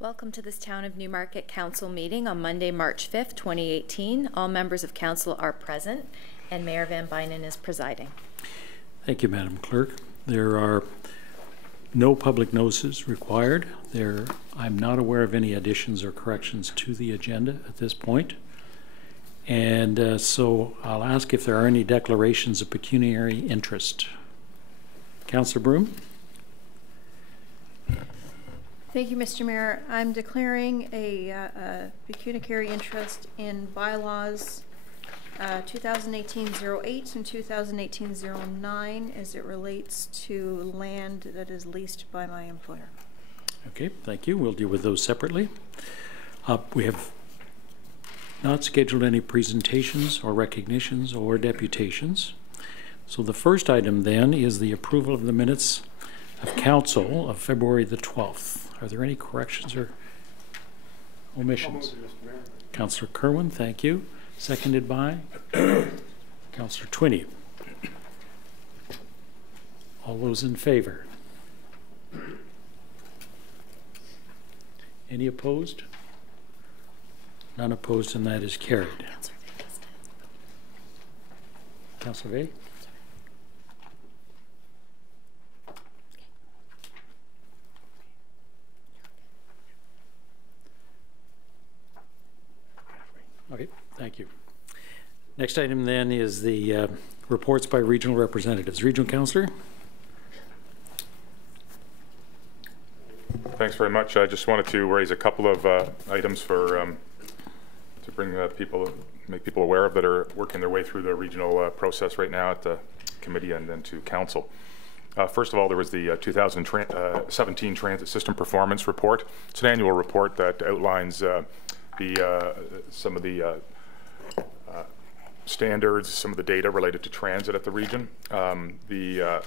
Welcome to this Town of Newmarket Council meeting on Monday, March 5th, 2018. All members of Council are present and Mayor Van Bynen is presiding. Thank you, Madam Clerk. There are no public notices required. I'm not aware of any additions or corrections to the agenda at this point. And so I'll ask if there are any declarations of pecuniary interest. Councillor Broom. Thank you, Mr. Mayor. I'm declaring a pecuniary interest in bylaws 2018-08 and 2018-09 as it relates to land that is leased by my employer. Okay, thank you. We'll deal with those separately. We have not scheduled any presentations or recognitions or deputations. So the first item then is the approval of the minutes of Council of February the 12th. Are there any corrections or omissions? Councillor Kerwin, thank you. Seconded by Councillor Twinney. All those in favor? Any opposed? None opposed, and that is carried. Councillor Vey? Okay, thank you. Next item then is the reports by regional representatives. Regional Councillor. Thanks very much. I just wanted to raise a couple of items for to bring make people aware of that are working their way through the regional process right now at the committee and then to council. First of all, there was the 2017 Transit System Performance Report. It's an annual report that outlines some of the standards, some of the data related to transit at the region. I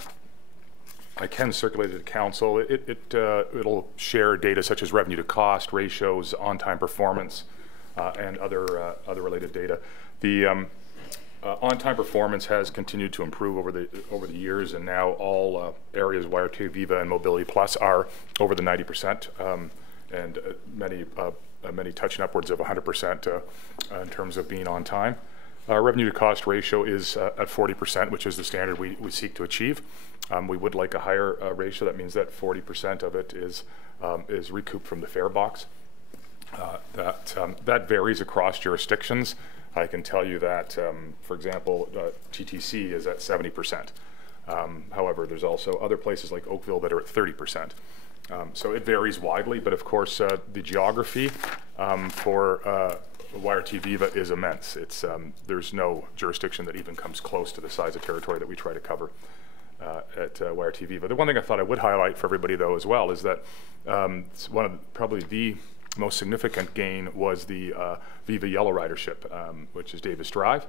can circulate it to council. It'll share data such as revenue to cost ratios, on-time performance, and other related data. The on-time performance has continued to improve over the years, and now all areas YRT Viva and Mobility Plus are over the 90%, and many touching upwards of 100% in terms of being on time. Revenue to cost ratio is at 40%, which is the standard we seek to achieve. We would like a higher ratio. That means that 40% of it is recouped from the fare box. That varies across jurisdictions. I can tell you that, for example, TTC is at 70%. However, there's also other places like Oakville that are at 30%. So it varies widely, but of course the geography for YRT Viva is immense. There's no jurisdiction that even comes close to the size of territory that we try to cover at YRT Viva. The one thing I thought I would highlight for everybody though as well is that one of probably the most significant gain was the Viva Yellow ridership, which is Davis Drive,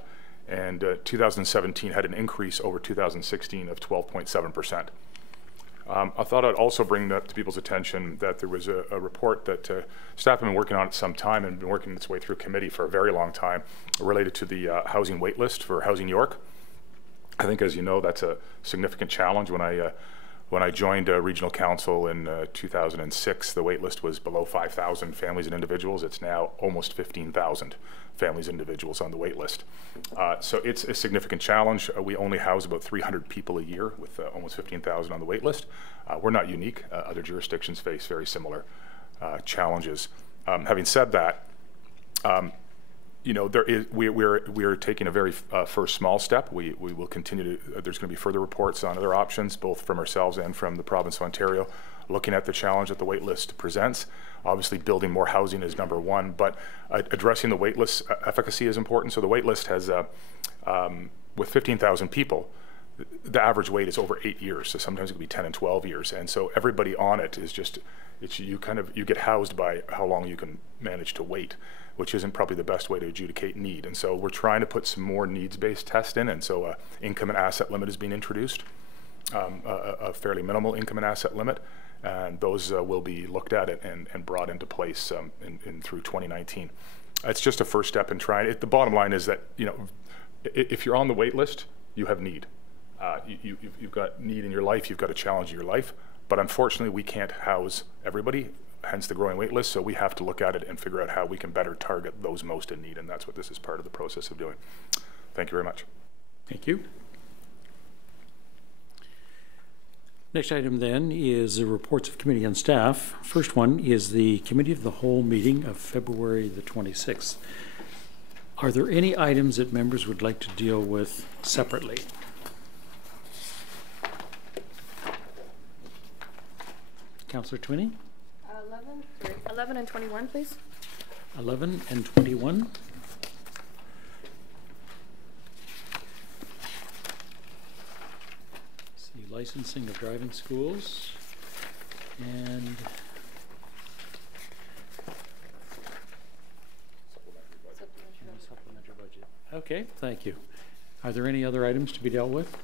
and 2017 had an increase over 2016 of 12.7%. I thought I'd also bring that to people's attention that there was a report that staff have been working on it some time and been working its way through committee for a very long time related to the housing wait list for Housing York. I think, as you know, that's a significant challenge. When I joined regional council in 2006, the wait list was below 5,000 families and individuals. It's now almost 15,000 families and individuals on the wait list. So it's a significant challenge. We only house about 300 people a year with almost 15,000 on the wait list. We're not unique. Other jurisdictions face very similar challenges. Having said that, you know, we're taking a very first small step. We will continue to, there's going to be further reports on other options, both from ourselves and from the province of Ontario, looking at the challenge that the wait list presents. Obviously, building more housing is number one, but addressing the wait list efficacy is important. So the wait list has, with 15,000 people, the average wait is over 8 years. So sometimes it could be 10 and 12 years. And so everybody on it is just, you get housed by how long you can manage to wait, which isn't probably the best way to adjudicate need. And so we're trying to put some more needs-based tests in, and so income and asset limit is being introduced, a fairly minimal income and asset limit, and those will be looked at and brought into place through 2019. It's just a first step in trying it. The bottom line is that, you know, if you're on the wait list, you have need. You've got need in your life, you've got a challenge in your life. But unfortunately, we can't house everybody, hence the growing wait list. So we have to look at it and figure out how we can better target those most in need. And that's what this is part of the process of doing. Thank you very much. Thank you. Next item then is the reports of committee and staff. First one is the Committee of the Whole meeting of February the 26th. Are there any items that members would like to deal with separately? Councillor Twinney? 11 and 21, please. 11 and 21. See, licensing of driving schools and supplementary budget. Okay, thank you. Are there any other items to be dealt with?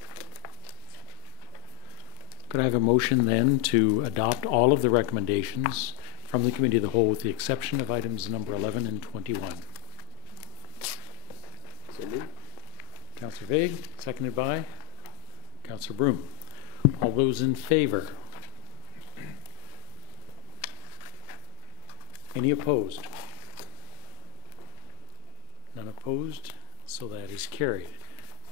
Could I have a motion then to adopt all of the recommendations from the Committee of the Whole with the exception of items number 11 and 21? So moved. Councillor Vague, seconded by Councillor Broom. All those in favor? Any opposed? None opposed, so that is carried.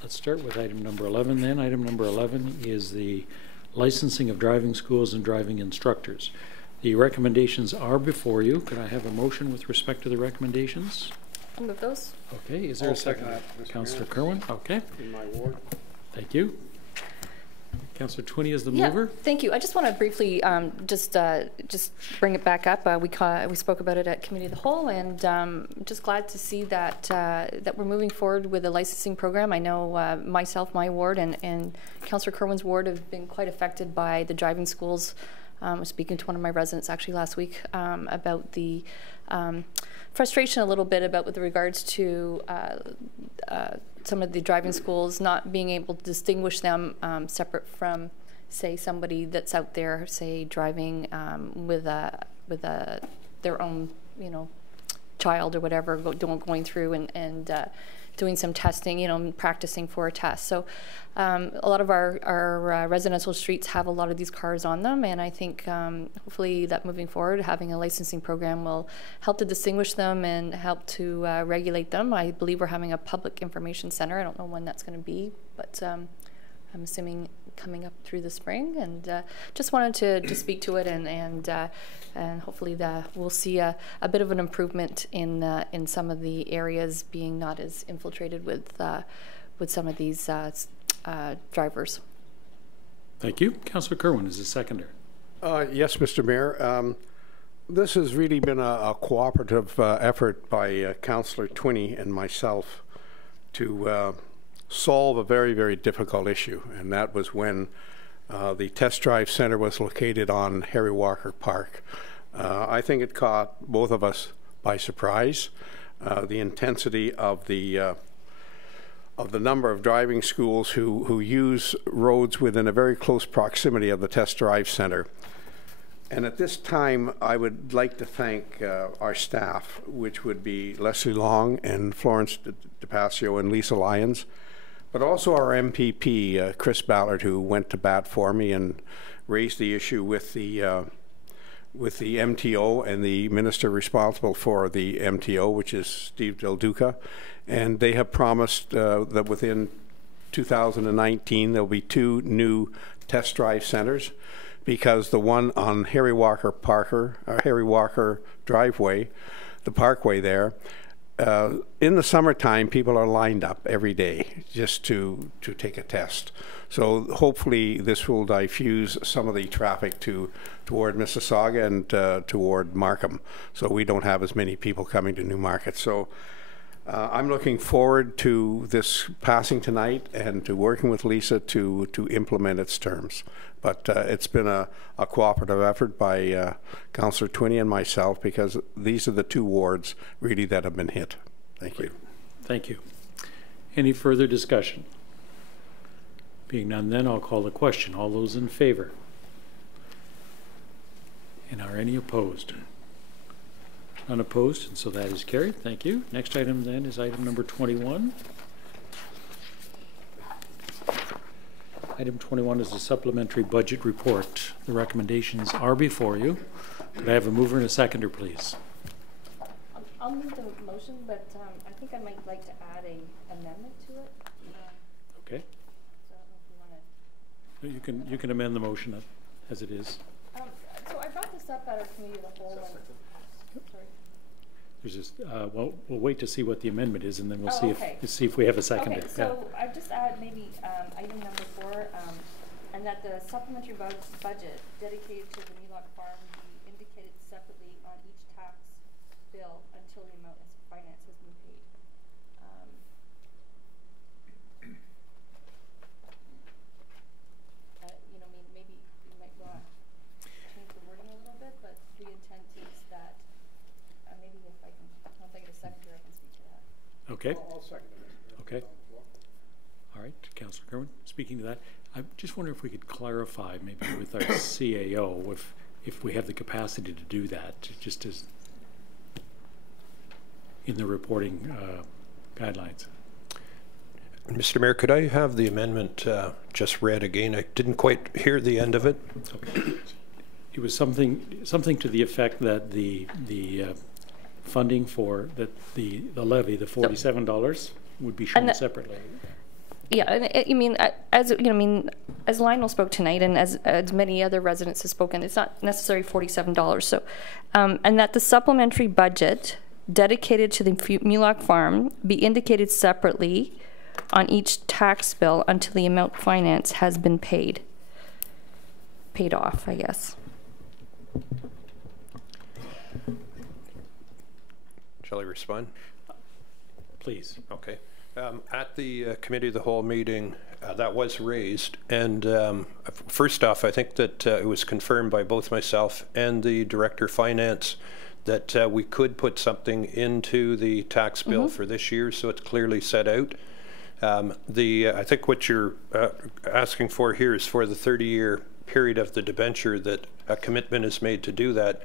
Let's start with item number 11 then. Item number 11 is the licensing of driving schools and driving instructors. The recommendations are before you. Could I have a motion with respect to the recommendations? I'll move those. Okay, is there a second? Councillor Kerwin, okay. In my ward. Thank you. Councillor Twinney is the Yeah, mover. thank you. I just want to briefly just bring it back up. We spoke about it at Committee of the Whole, and just glad to see that that we're moving forward with the licensing program. I know myself, my ward, and Councillor Kerwin's ward have been quite affected by the driving schools. I was speaking to one of my residents actually last week about the frustration a little bit about with regards to some of the driving schools not being able to distinguish them separate from, say, somebody that's out there, say, driving with their own, child or whatever, going through and doing some testing, practicing for a test. So a lot of our residential streets have a lot of these cars on them, and I think hopefully that moving forward, having a licensing program will help to distinguish them and help to regulate them. I believe we're having a public information center. I don't know when that's going to be, but I'm assuming coming up through the spring, and just wanted to speak to it and hopefully we'll see a bit of an improvement in some of the areas being not as infiltrated with some of these drivers. Thank you. Councillor Kerwin is the seconder. Yes, Mr. Mayor. This has really been a cooperative effort by Councillor Twinney and myself to solve a very, very difficult issue, and that was when the test drive center was located on Harry Walker Park. I think it caught both of us by surprise. The intensity of the number of driving schools who use roads within a very close proximity of the test drive center. And at this time, I would like to thank our staff, which would be Leslie Long and Florence DePasio and Lisa Lyons, but also our MPP, Chris Ballard, who went to bat for me and raised the issue with the MTO and the minister responsible for the MTO, which is Steve Del Duca. And they have promised that within 2019, there'll be 2 new test drive centers, because the one on Harry Walker driveway, the parkway there, in the summertime, people are lined up every day just to take a test. So hopefully this will diffuse some of the traffic toward Mississauga and toward Markham, so we don't have as many people coming to Newmarket. So I'm looking forward to this passing tonight and to working with Lisa to implement its terms. But it's been a cooperative effort by Councillor Twinney and myself, because these are the 2 wards really that have been hit. Thank you. Thank you. Any further discussion? Being none, then I'll call the question. All those in favor? And are any opposed? None opposed, and so that is carried. Thank you. Next item then is item number 21. Item 21 is a supplementary budget report. The recommendations are before you. Could I have a mover and a seconder, please? I'll move the motion, but I think I might like to add a amendment to it. Okay. So I don't know if you want to. You can amend the motion as it is. So I brought this up at our committee of the whole. Sorry. There's just, well, we'll wait to see what the amendment is, and then we'll okay. see if we have a seconder. Okay, so I just add maybe item number 4, and that the supplementary budget dedicated to the Melock Farm be indicated separately on each tax bill until the amount of finance has been paid. You know, maybe you might want to change the wording a little bit, but the intent is that maybe if I can, once I get a seconder, I can speak to that. Okay. I'll second it. Okay. All right, Councillor Kerwin, speaking to that, I just wonder if we could clarify maybe with our CAO if we have the capacity to do that, just as in the reporting guidelines. Mr. Mayor, could I have the amendment just read again? I didn't quite hear the end of it. Okay. It was something to the effect that the funding for the levy, the $47, would be shown separately. Yeah, and I mean, as you know, I mean, as Lionel spoke tonight, and as many other residents have spoken, it's not necessarily $47. So, and that the supplementary budget dedicated to the Melock Farm be indicated separately on each tax bill until the amount finance has been paid off, I guess. Shall I respond? Please. Okay. At the Committee of the Whole meeting, that was raised. And first off, I think that it was confirmed by both myself and the Director of Finance that we could put something into the tax bill for this year, so it's clearly set out. I think what you're asking for here is for the 30-year period of the debenture that a commitment is made to do that.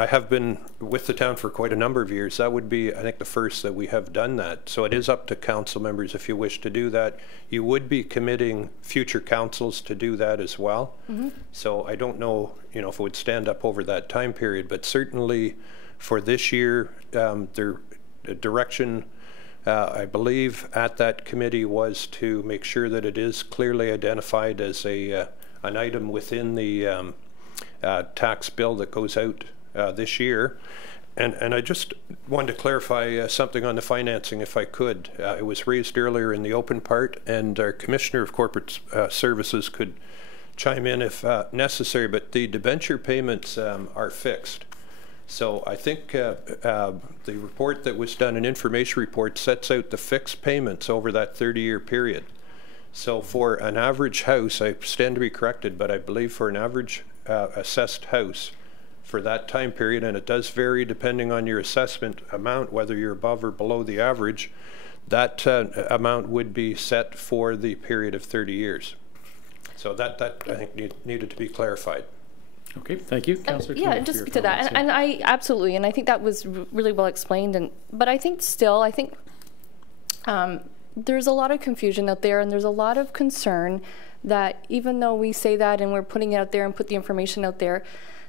I have been with the town for quite a number of years. That would be, I think, the first that we have done that. So it is up to council members if you wish to do that. You would be committing future councils to do that as well. So I don't know, you know, if it would stand up over that time period, but certainly for this year, their direction, I believe, at that committee was to make sure that it is clearly identified as an item within the tax bill that goes out this year. And I just wanted to clarify something on the financing, if I could. It was raised earlier in the open part, and our Commissioner of Corporate Services could chime in if necessary, but the debenture payments are fixed. So I think the report that was done, an information report, sets out the fixed payments over that 30-year period. So for an average house, I stand to be corrected, but I believe for an average assessed house for that time period, and it does vary depending on your assessment amount, whether you're above or below the average, that amount would be set for the period of 30 years. So that I think needed to be clarified. Okay, thank you. Councillor Yeah, just to that, and I absolutely, and I think that was really well explained. But I think still, there's a lot of confusion out there, and there's a lot of concern that even though we say that and we're putting it out there and put the information out there,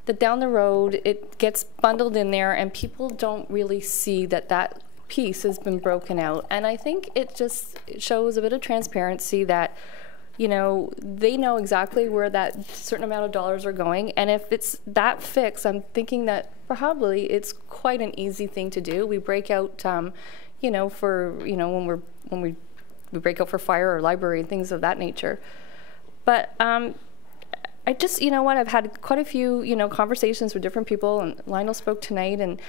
that down the road it gets bundled in there and people don't really see that piece has been broken out. And I think it just shows a bit of transparency that, you know, they know exactly where that certain amount of dollars are going. And if it's that fixed, I'm thinking that probably it's quite an easy thing to do. We break out, you know, for, you know, when we break out for fire or library and things of that nature. But I just, you know what, I've had quite a few, you know, conversations with different people, and Lionel spoke tonight, and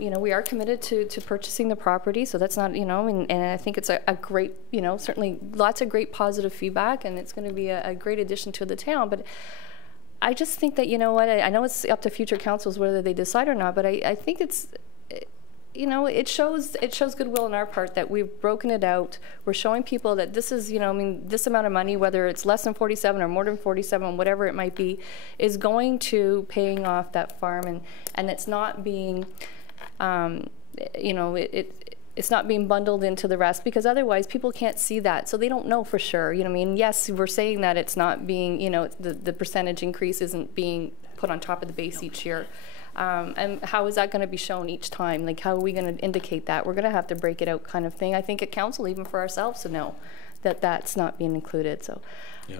you know, we are committed to purchasing the property, so that's not, you know, and I think it's a great, you know, certainly lots of great positive feedback, and it's going to be a great addition to the town. But I just think that, you know what, I know it's up to future councils whether they decide or not, but I think it's, you know, it shows goodwill on our part that we've broken it out. We're showing people that this is, you know, I mean, this amount of money, whether it's less than 47 or more than 47, whatever it might be, is going to paying off that farm, and it's not being, you know, it's not being bundled into the rest, because otherwise people can't see that, so they don't know for sure. You know what I mean? Yes, we're saying that it's not being, you know, the percentage increase isn't being put on top of the base each year. And how is that going to be shown each time? Like, how are we going to indicate that? We're going to have to break it out, kind of thing. I think at council, even for ourselves, to know that that's not being included. So,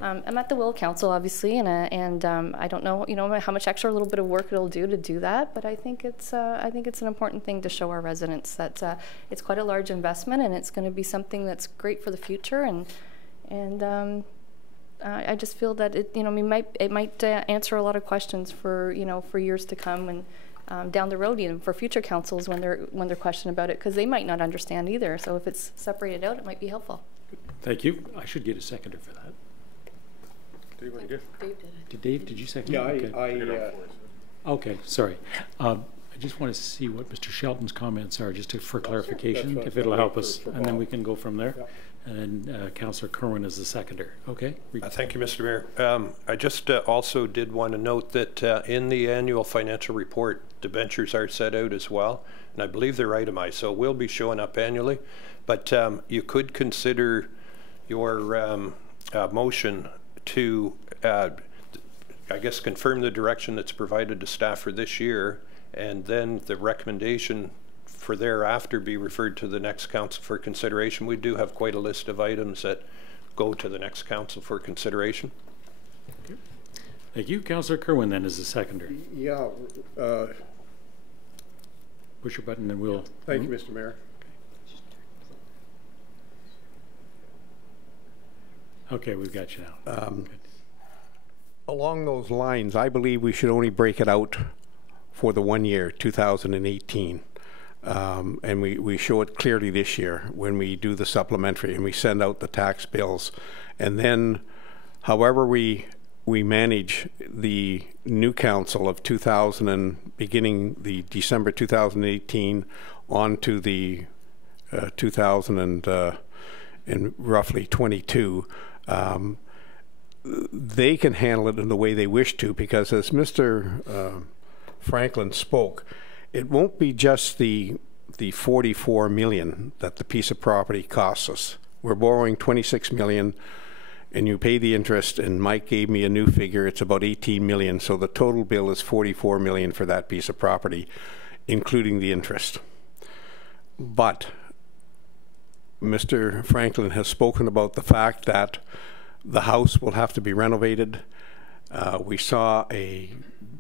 I'm at the will of council, obviously, and I don't know, you know, how much extra little bit of work it'll do to do that. But I think it's an important thing to show our residents that it's quite a large investment, and it's going to be something that's great for the future. And I just feel that it, you know, it might answer a lot of questions for, you know, for years to come, and down the road, even for future councils when they're questioning about it, because they might not understand either. So if it's separated out, it might be helpful. Thank you. I should get a seconder for that. Dave already did. Dave did it. Dave, did you second? Yeah, Okay. Okay, sorry. I just want to see what Mr. Shelton's comments are, just for clarification, right. if it'll help us, For and then Bob. we can go from there. Yeah. And then Councillor Kerwin is the seconder. Okay? Thank you, Mr. Mayor. I just also did want to note that in the annual financial report, debentures are set out as well, and I believe they're itemized, so we'll be showing up annually. But you could consider your motion to, I guess, confirm the direction that's provided to staff for this year, and then the recommendation for thereafter be referred to the next council for consideration. We do have quite a list of items that go to the next council for consideration. Okay. Thank you. Councillor Kerwin then is the seconder. Yeah. Push your button and we'll... Thank you, Mr. Mayor. Okay, we've got you now. Good. Along those lines, I believe we should only break it out for the 1 year, 2018. And we show it clearly this year when we do the supplementary and we send out the tax bills. And then however we manage the new council of 2000 and beginning the December 2018 on to the 2000 and roughly 22, they can handle it in the way they wish to, because as Mr. Franklin spoke, it won't be just the $44 million that the piece of property costs us. We're borrowing $26 million, and you pay the interest, and Mike gave me a new figure, it's about $18 million, so the total bill is $44 million for that piece of property, including the interest. But Mr. Franklin has spoken about the fact that the house will have to be renovated. We saw a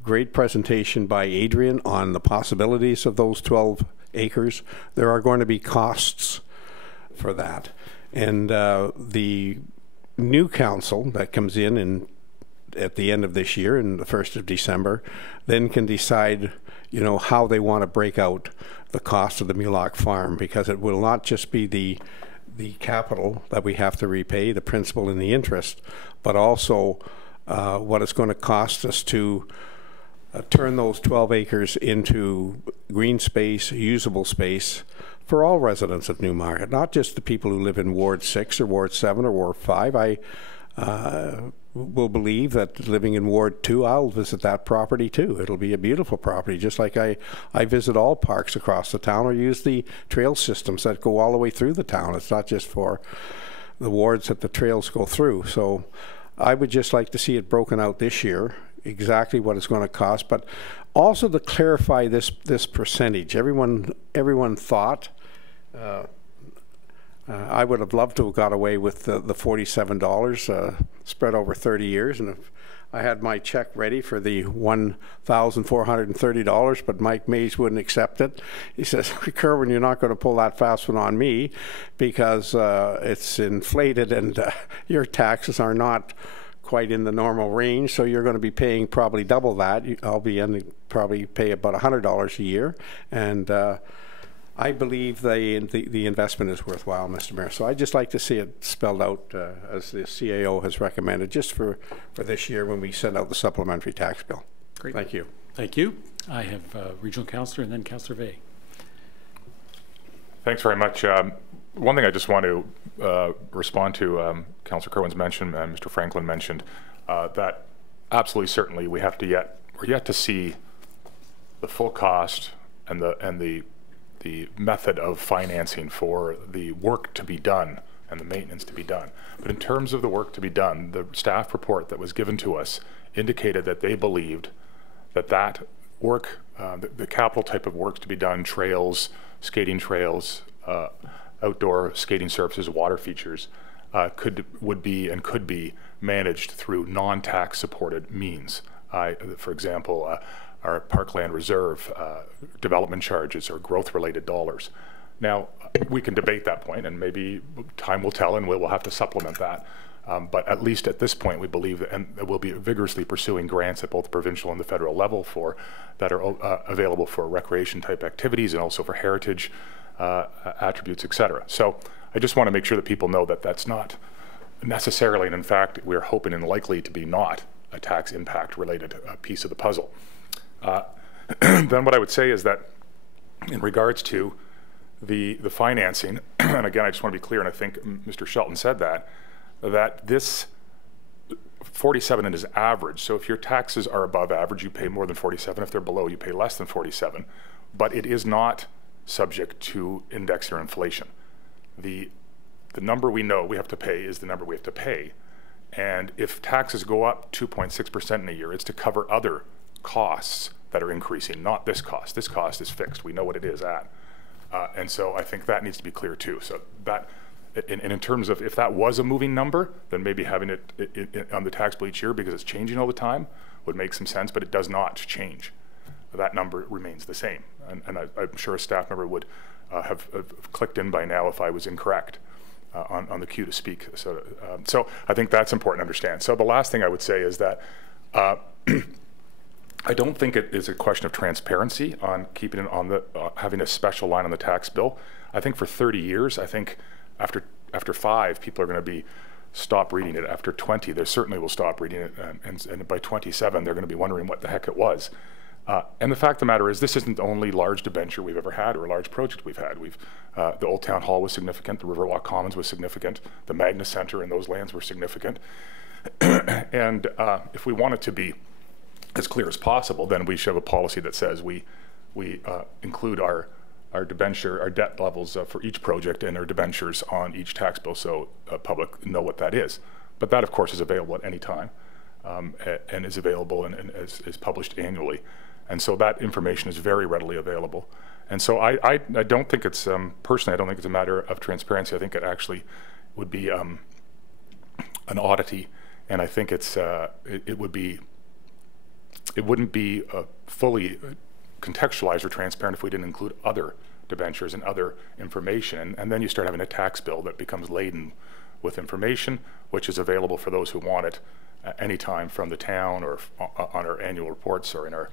great presentation by Adrian on the possibilities of those 12 acres. There are going to be costs for that. And the new council that comes in at the end of this year, in the 1st of December, then can decide, you know, how they want to break out the cost of the Mulock farm, because it will not just be the capital that we have to repay, the principal and the interest, but also what it's going to cost us to turn those 12 acres into green space, usable space for all residents of Newmarket, not just the people who live in Ward 6 or Ward 7 or Ward 5. I will believe that living in Ward 2, I'll visit that property too. It'll be a beautiful property, just like I visit all parks across the town or use the trail systems that go all the way through the town. It's not just for the wards that the trails go through. So I would just like to see it broken out this year, exactly what it's going to cost, but also to clarify this percentage. Everyone thought, I would have loved to have got away with the $47 spread over 30 years, and if I had my check ready for the $1,430, but Mike Mays wouldn't accept it. He says, Kerwin, you're not going to pull that fast one on me, because it's inflated and your taxes are not quite in the normal range, so you're going to be paying probably double that. I'll be probably pay about $100 a year, and I believe the investment is worthwhile, Mr. Mayor. So I'd just like to see it spelled out as the CAO has recommended, just for this year when we send out the supplementary tax bill. Great. Thank you. Thank you. I have Regional Councillor and then Councillor Vey. Thanks very much. One thing I just want to respond to, Councillor Kerwin's mentioned and Mr. Franklin mentioned, that absolutely certainly we're yet to see the full cost and the the method of financing for the work to be done and the maintenance to be done. But in terms of the work to be done, the staff report that was given to us indicated that they believed that that work, the capital type of work to be done, trails, skating trails, outdoor skating surfaces, water features, would be managed through non-tax supported means. For example, our Parkland Reserve development charges or growth-related dollars. Now, we can debate that point, and maybe time will tell, and we'll have to supplement that. But at least at this point, we believe that, and we'll be vigorously pursuing grants at both the provincial and the federal level that are available for recreation-type activities and also for heritage attributes, et cetera. So I just want to make sure that people know that that's not necessarily, and in fact, we're hoping and likely to be not a tax impact related piece of the puzzle. Then what I would say is that in regards to the financing, and again, I just want to be clear, and I think Mr. Shelton said that this 47 is average. So if your taxes are above average, you pay more than 47. If they're below, you pay less than 47. But it is not subject to index or inflation. The number we know we have to pay is the number we have to pay. And if taxes go up 2.6% in a year, it's to cover other costs that are increasing, not this cost. This cost is fixed. We know what it is at. And so I think that needs to be clear too. So that, and in terms of if that was a moving number, then maybe having it on the tax bill each year because it's changing all the time would make some sense, but it does not change. That number remains the same. And I'm sure a staff member would have clicked in by now if I was incorrect on the cue to speak. So I think that's important to understand. So the last thing I would say is that I don't think it is a question of transparency on keeping it on the having a special line on the tax bill. I think for 30 years, I think after 5, people are going to be stop reading it. After 20, they certainly will stop reading it, and by 27, they're going to be wondering what the heck it was. And the fact of the matter is, this isn't the only large debenture we've ever had or a large project we've had. The Old Town Hall was significant, the Riverwalk Commons was significant, the Magna Centre and those lands were significant. And if we want it to be as clear as possible, then we should have a policy that says we include our debenture, our debt levels for each project and our debentures on each tax bill, so public know what that is. But that, of course, is available at any time and is available and is published annually. And so that information is very readily available. And so I don't think it's, personally, I don't think it's a matter of transparency. I think it actually would be an oddity, and I think it wouldn't be fully contextualized or transparent if we didn't include other debentures and other information. And then you start having a tax bill that becomes laden with information, which is available for those who want it anytime from the town or on our annual reports or in our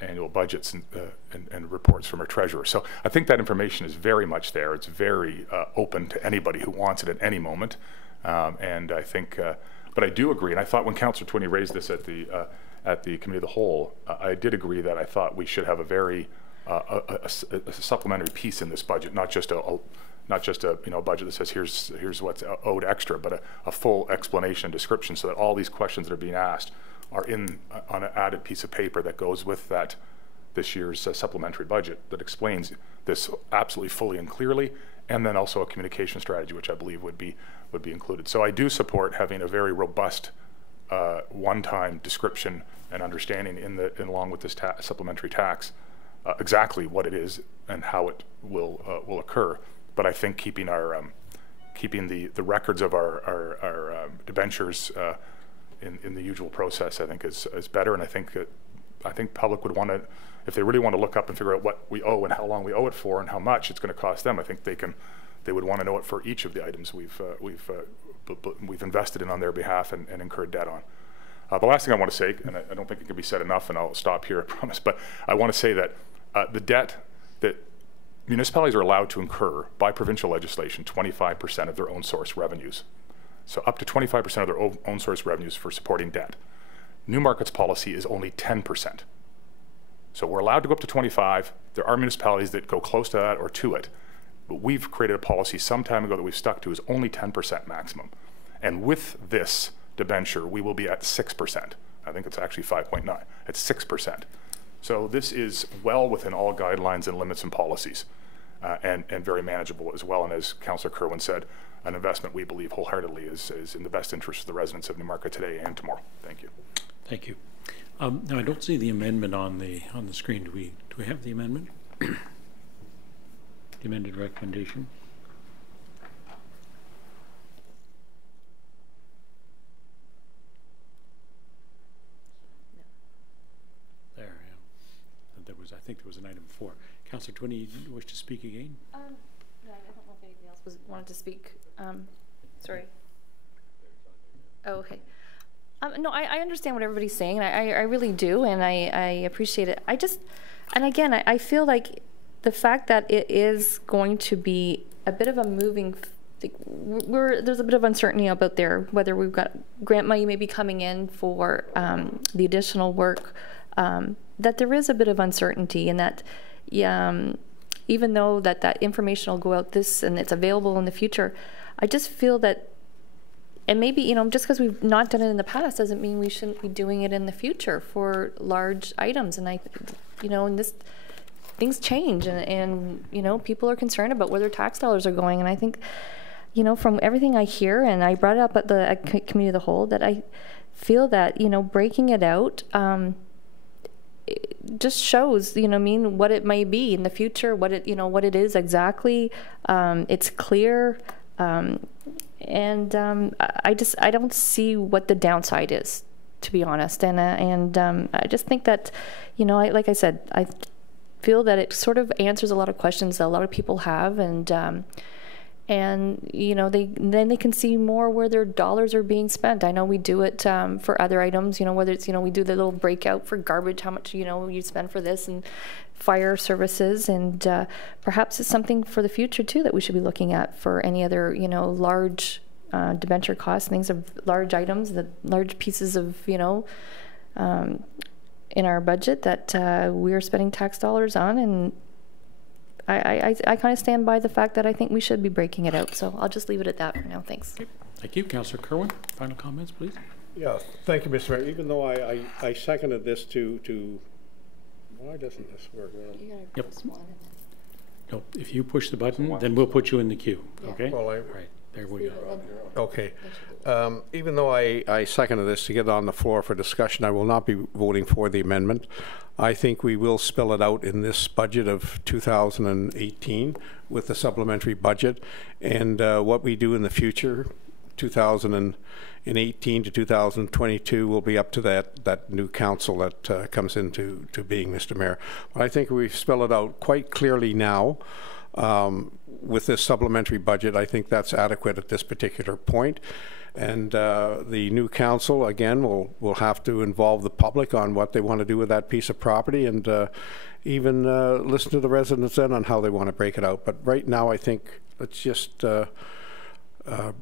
annual budgets and reports from our treasurer. So I think that information is very much there. It's very open to anybody who wants it at any moment. And I think, but I do agree, and I thought when Councillor Twinney raised this at the Committee of the Whole, I did agree that I thought we should have a very a supplementary piece in this budget, not just a budget that says here's what's owed extra, but a full explanation and description, so that all these questions that are being asked are on an added piece of paper that goes with this year's supplementary budget that explains this absolutely fully and clearly, and then also a communication strategy, which I believe would be included. So I do support having a very robust one-time description and understanding along with this supplementary tax, exactly what it is and how it will occur. But I think keeping the records of our debentures in the usual process, I think is better. And I think public would want to, if they really want to look up and figure out what we owe and how long we owe it for and how much it's going to cost them, I think they would want to know it for each of the items we've invested in on their behalf and incurred debt on. The last thing I want to say, and I don't think it can be said enough, and I'll stop here, I promise, but I want to say that the debt that municipalities are allowed to incur by provincial legislation, 25% of their own source revenues. So up to 25% of their own source revenues for supporting debt. Newmarket's policy is only 10%. So we're allowed to go up to 25. There are municipalities that go close to that or to it. But we've created a policy some time ago that we've stuck to is only 10% maximum. And with this debenture, we will be at 6%. I think it's actually 5.9. It's 6%. So this is well within all guidelines and limits and policies, and very manageable as well. And as Councillor Kerwin said, an investment we believe wholeheartedly is in the best interest of the residents of Newmarket today and tomorrow. Thank you. Thank you. Now I don't see the amendment on the screen. Do we have the amendment? The amended recommendation. There, yeah. I think there was an item 4. Councillor Twinney, you wish to speak again? Yeah, I don't know if anybody else wanted to speak. Sorry. Oh, okay. No, I understand what everybody's saying, and I really do, and I appreciate it. And again, I feel like the fact that it is going to be a bit of a moving, there's a bit of uncertainty about there, whether we've got grant money maybe coming in for the additional work, that there is a bit of uncertainty, and that even though that information will go out and it's available in the future, I just feel that, and maybe, just because we've not done it in the past doesn't mean we shouldn't be doing it in the future for large items. And and things change, and people are concerned about where their tax dollars are going. And I think, from everything I hear, and I brought it up at the committee of the whole, that I feel that, breaking it out, it just shows, what it may be in the future, what it is exactly. It's clear. And I don't see what the downside is, to be honest. And I just think that, like I said, I feel that it sort of answers a lot of questions that a lot of people have, and they can see more where their dollars are being spent. I know we do it for other items, whether it's, we do the little breakout for garbage, how much, you spend for this, and fire services, and perhaps it's something for the future too that we should be looking at for any other, large debenture costs, things of large items, the large pieces of, in our budget that we are spending tax dollars on. And I kind of stand by the fact that I think we should be breaking it out. So I'll just leave it at that for now. Thanks. Okay. Thank you. Councillor Kerwin, final comments, please. Yeah, thank you, Mr. Mayor. Even though I seconded this to why doesn't this work? You gotta yep. press 1 and then... No, if you push the button, then we'll put you in the queue. Yeah. Okay. Well, right. There we go. Okay. Even though I seconded this to get it on the floor for discussion, I will not be voting for the amendment. I think we will spell it out in this budget of 2018 with the supplementary budget, and what we do in the future, 2018 to 2022, will be up to that new council that comes into being, Mr. Mayor. But I think we spell it out quite clearly now. With this supplementary budget, I think that's adequate at this particular point. And the new council, again, will have to involve the public on what they want to do with that piece of property, and even listen to the residents then on how they want to break it out. But right now, I think let's just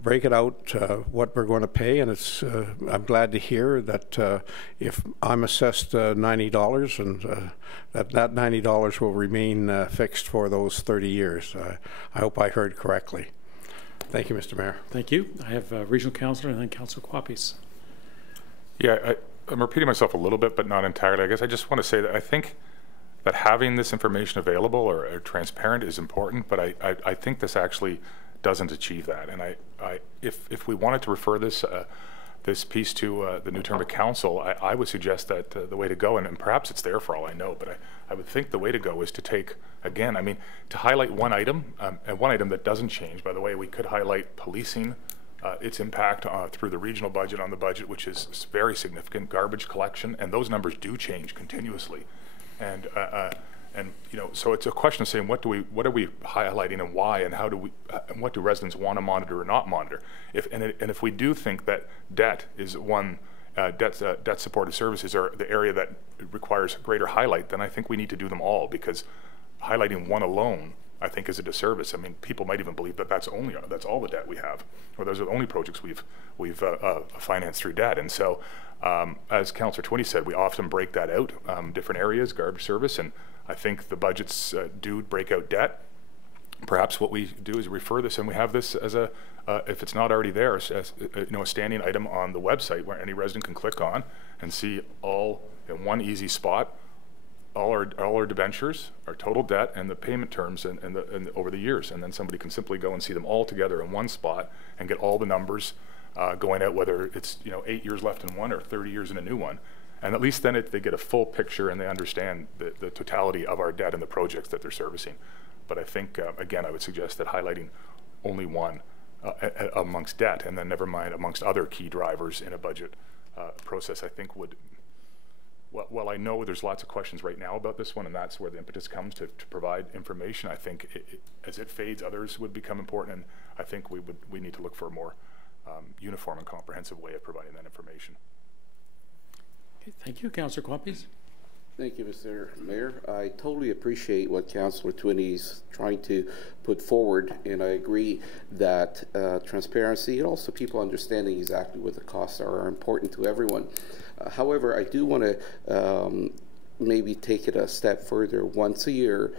break it out, what we're going to pay. And it's I'm glad to hear that if I'm assessed $90 and that $90 will remain fixed for those 30 years. I hope I heard correctly. Thank you, Mr. Mayor. Thank you. I have Regional Councillor and then Councillor Quapis. Yeah, I'm repeating myself a little bit, but not entirely. I guess I just want to say that I think that having this information available or transparent is important, but I think this actually doesn't achieve that. And if we wanted to refer this piece to the New-Turnbull Council, I would suggest that the way to go, and perhaps it's there for all I know, but I would think the way to go is to take, again, to highlight one item, and one item that doesn't change. By the way, we could highlight policing, its impact through the regional budget on the budget, which is very significant, garbage collection, and those numbers do change continuously. And so it's a question of saying what are we highlighting and why, and how do we, and what do residents want to monitor or not monitor? If we do think that debt is one, debt supported services are the area that requires greater highlight, then I think we need to do them all, because highlighting one alone, I think, is a disservice. People might even believe that that's all the debt we have, or those are the only projects we've financed through debt. And so, as Councillor Twinney said, we often break that out, different areas, garbage service, and I think the budgets do break out debt. Perhaps what we do is refer this, and we have this as a, if it's not already there, as a standing item on the website where any resident can click on and see all in one easy spot all our debentures, our total debt, and the payment terms and over the years, and then somebody can simply go and see them all together in one spot and get all the numbers going out, whether it's 8 years left in one or 30 years in a new one. And at least then they get a full picture and they understand the totality of our debt and the projects that they're servicing. But I think, again, I would suggest that highlighting only one amongst debt, and then never mind amongst other key drivers in a budget process, I think would, well, I know there's lots of questions right now about this one, and that's where the impetus comes to provide information. I think as it fades, others would become important, and I think we need to look for a more uniform and comprehensive way of providing that information. Okay, thank you. Councillor Kloppies. Thank you, Mr. Mayor. I totally appreciate what Councillor Twinney is trying to put forward, and I agree that transparency and also people understanding exactly what the costs are important to everyone. However, I do want to maybe take it a step further. Once a year,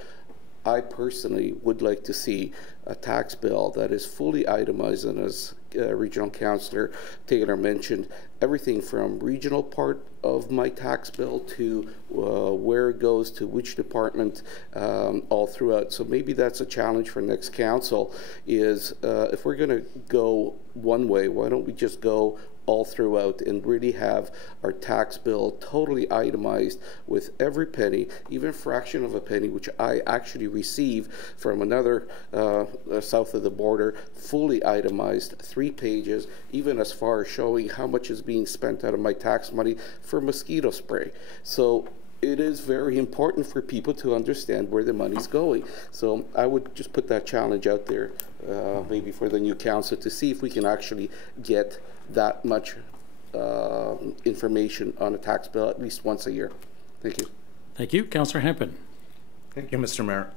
I personally would like to see a tax bill that is fully itemized, and as Regional Councillor Taylor mentioned, everything from regional part of my tax bill to where it goes to which department all throughout. So maybe that's a challenge for next council is if we're going to go one way, why don't we just go all throughout and really have our tax bill totally itemized with every penny, even a fraction of a penny, which I actually receive from another south of the border, fully itemized, 3 pages, even as far as showing how much is being spent out of my tax money for mosquito spray. So it is very important for people to understand where the money's going. So I would just put that challenge out there, maybe for the new council, to see if we can actually get that much information on a tax bill at least once a year. Thank you. Thank you. Councillor Hempin. Thank you, Mr. Mayor.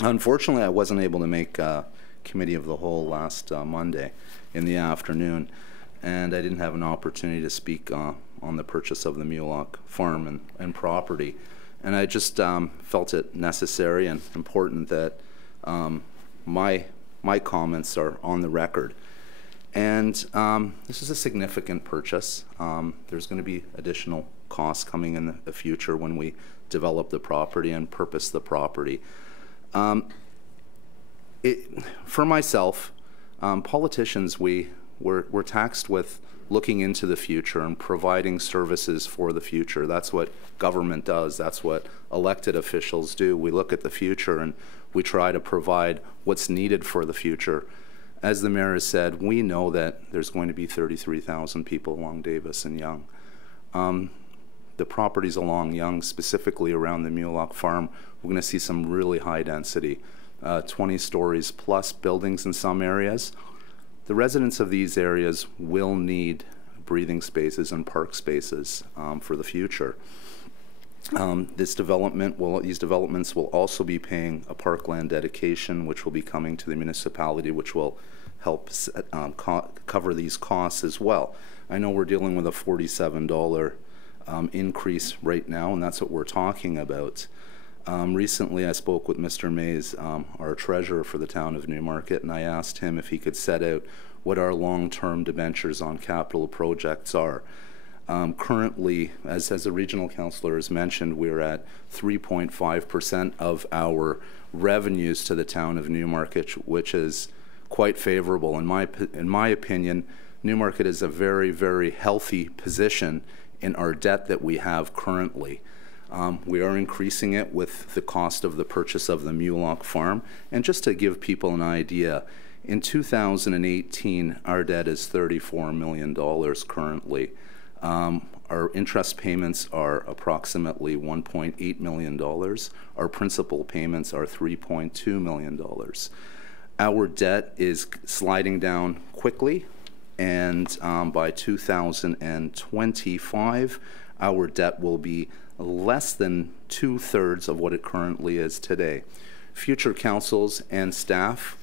Unfortunately, I wasn't able to make Committee of the Whole last Monday in the afternoon, and I didn't have an opportunity to speak on the purchase of the Mulock farm and property. And I just felt it necessary and important that my comments are on the record. And this is a significant purchase. There's going to be additional costs coming in the future when we develop the property and purpose the property. For myself, politicians, we're taxed with looking into the future and providing services for the future. That's what government does. That's what elected officials do. We look at the future and we try to provide what's needed for the future. As the mayor has said, we know that there's going to be 33,000 people along Davis and Yonge. The properties along Yonge, specifically around the Mulock farm, we're going to see some really high density, 20 stories plus buildings in some areas. The residents of these areas will need breathing spaces and park spaces for the future. These developments will also be paying a parkland dedication, which will be coming to the municipality, which will help cover these costs as well. I know we're dealing with a $47 increase right now, and that's what we're talking about. Recently, I spoke with Mr. Mays, our treasurer for the town of Newmarket, and I asked him if he could set out what our long-term debentures on capital projects are. Currently, as the regional councillor has mentioned, we're at 3.5% of our revenues to the town of Newmarket, which is quite favorable. In my opinion, Newmarket is a very, very healthy position in our debt that we have currently. We are increasing it with the cost of the purchase of the Mulock farm. And just to give people an idea, in 2018, our debt is $34 million currently. Our interest payments are approximately $1.8 million. Our principal payments are $3.2 million. Our debt is sliding down quickly, and by 2025, our debt will be less than 2/3 of what it currently is today. Future councils and staff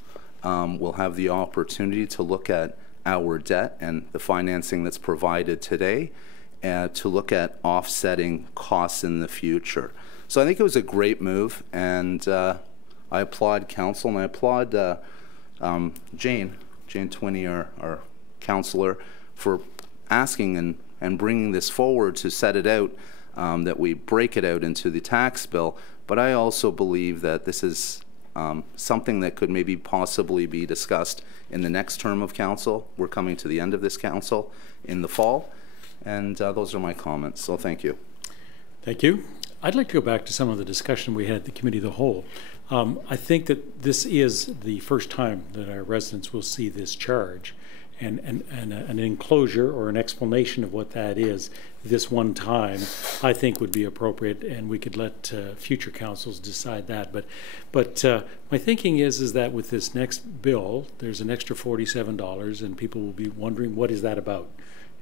will have the opportunity to look at our debt and the financing that's provided today, to look at offsetting costs in the future. So I think it was a great move, and I applaud council, and I applaud Jane Twinney, our councillor, for asking and bringing this forward to set it out that we break it out into the tax bill. But I also believe that this is something that could maybe possibly be discussed in the next term of council. We're coming to the end of this council in the fall, and those are my comments. So thank you. Thank you. I'd like to go back to some of the discussion we had at the Committee of the Whole. I think that this is the first time that our residents will see this charge, and an enclosure or an explanation of what that is this one time, I think would be appropriate, and we could let future councils decide that. But my thinking is that with this next bill, there's an extra $47, and people will be wondering, what is that about?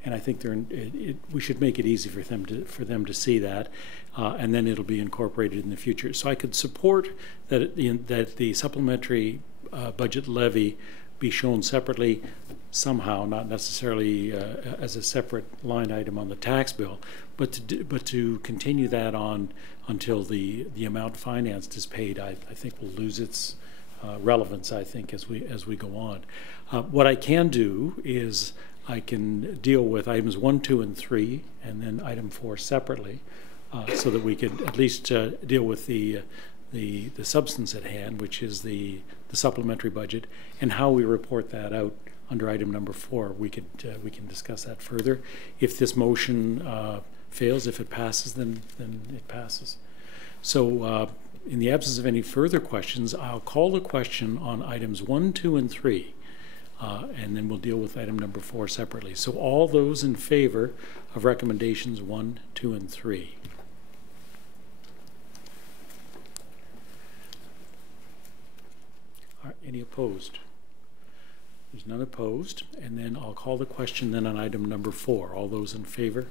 And I think we should make it easy for them to see that, and then it'll be incorporated in the future. So I could support that that the supplementary budget levy be shown separately somehow, not necessarily as a separate line item on the tax bill, but to continue that on until the amount financed is paid. I think will lose its relevance, I think, as we go on. What I can do is I can deal with items 1, 2, and 3, and then item 4 separately, so that we could at least deal with the substance at hand, which is the supplementary budget, and how we report that out under item number 4. We can discuss that further. If this motion fails, if it passes, then it passes. So in the absence of any further questions, I'll call the question on items 1, 2, and 3. And then we'll deal with item number 4 separately. So all those in favor of recommendations 1, 2, and 3. Any opposed? There's none opposed. And then I'll call the question then on item number 4. All those in favor?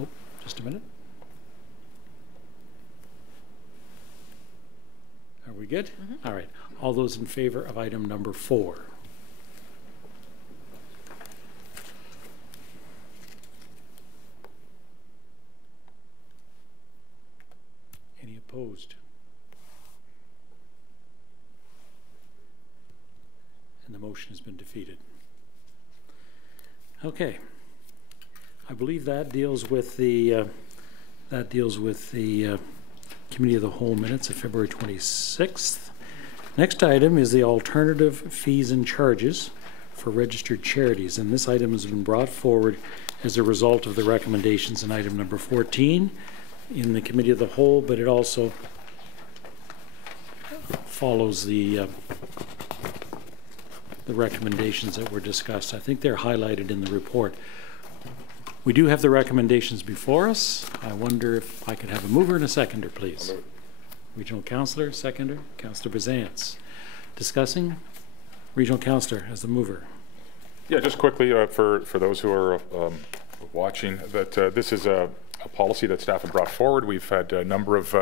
Oh, just a minute. Are we good? Mm-hmm. All right. All those in favor of item number 4. Any opposed? And the motion has been defeated. Okay. I believe that deals with the Committee of the Whole minutes of February 26th. Next item is the alternative fees and charges for registered charities, and this item has been brought forward as a result of the recommendations in item number 14 in the Committee of the Whole, but it also follows the recommendations that were discussed. I think they're highlighted in the report. We do have the recommendations before us. I wonder if I could have a mover and a seconder, please. Regional Councillor, seconder, Councillor Bezants. Discussing. Regional Councillor as the mover. Yeah, just quickly for those who are watching, that this is a policy that staff have brought forward. We've had a number of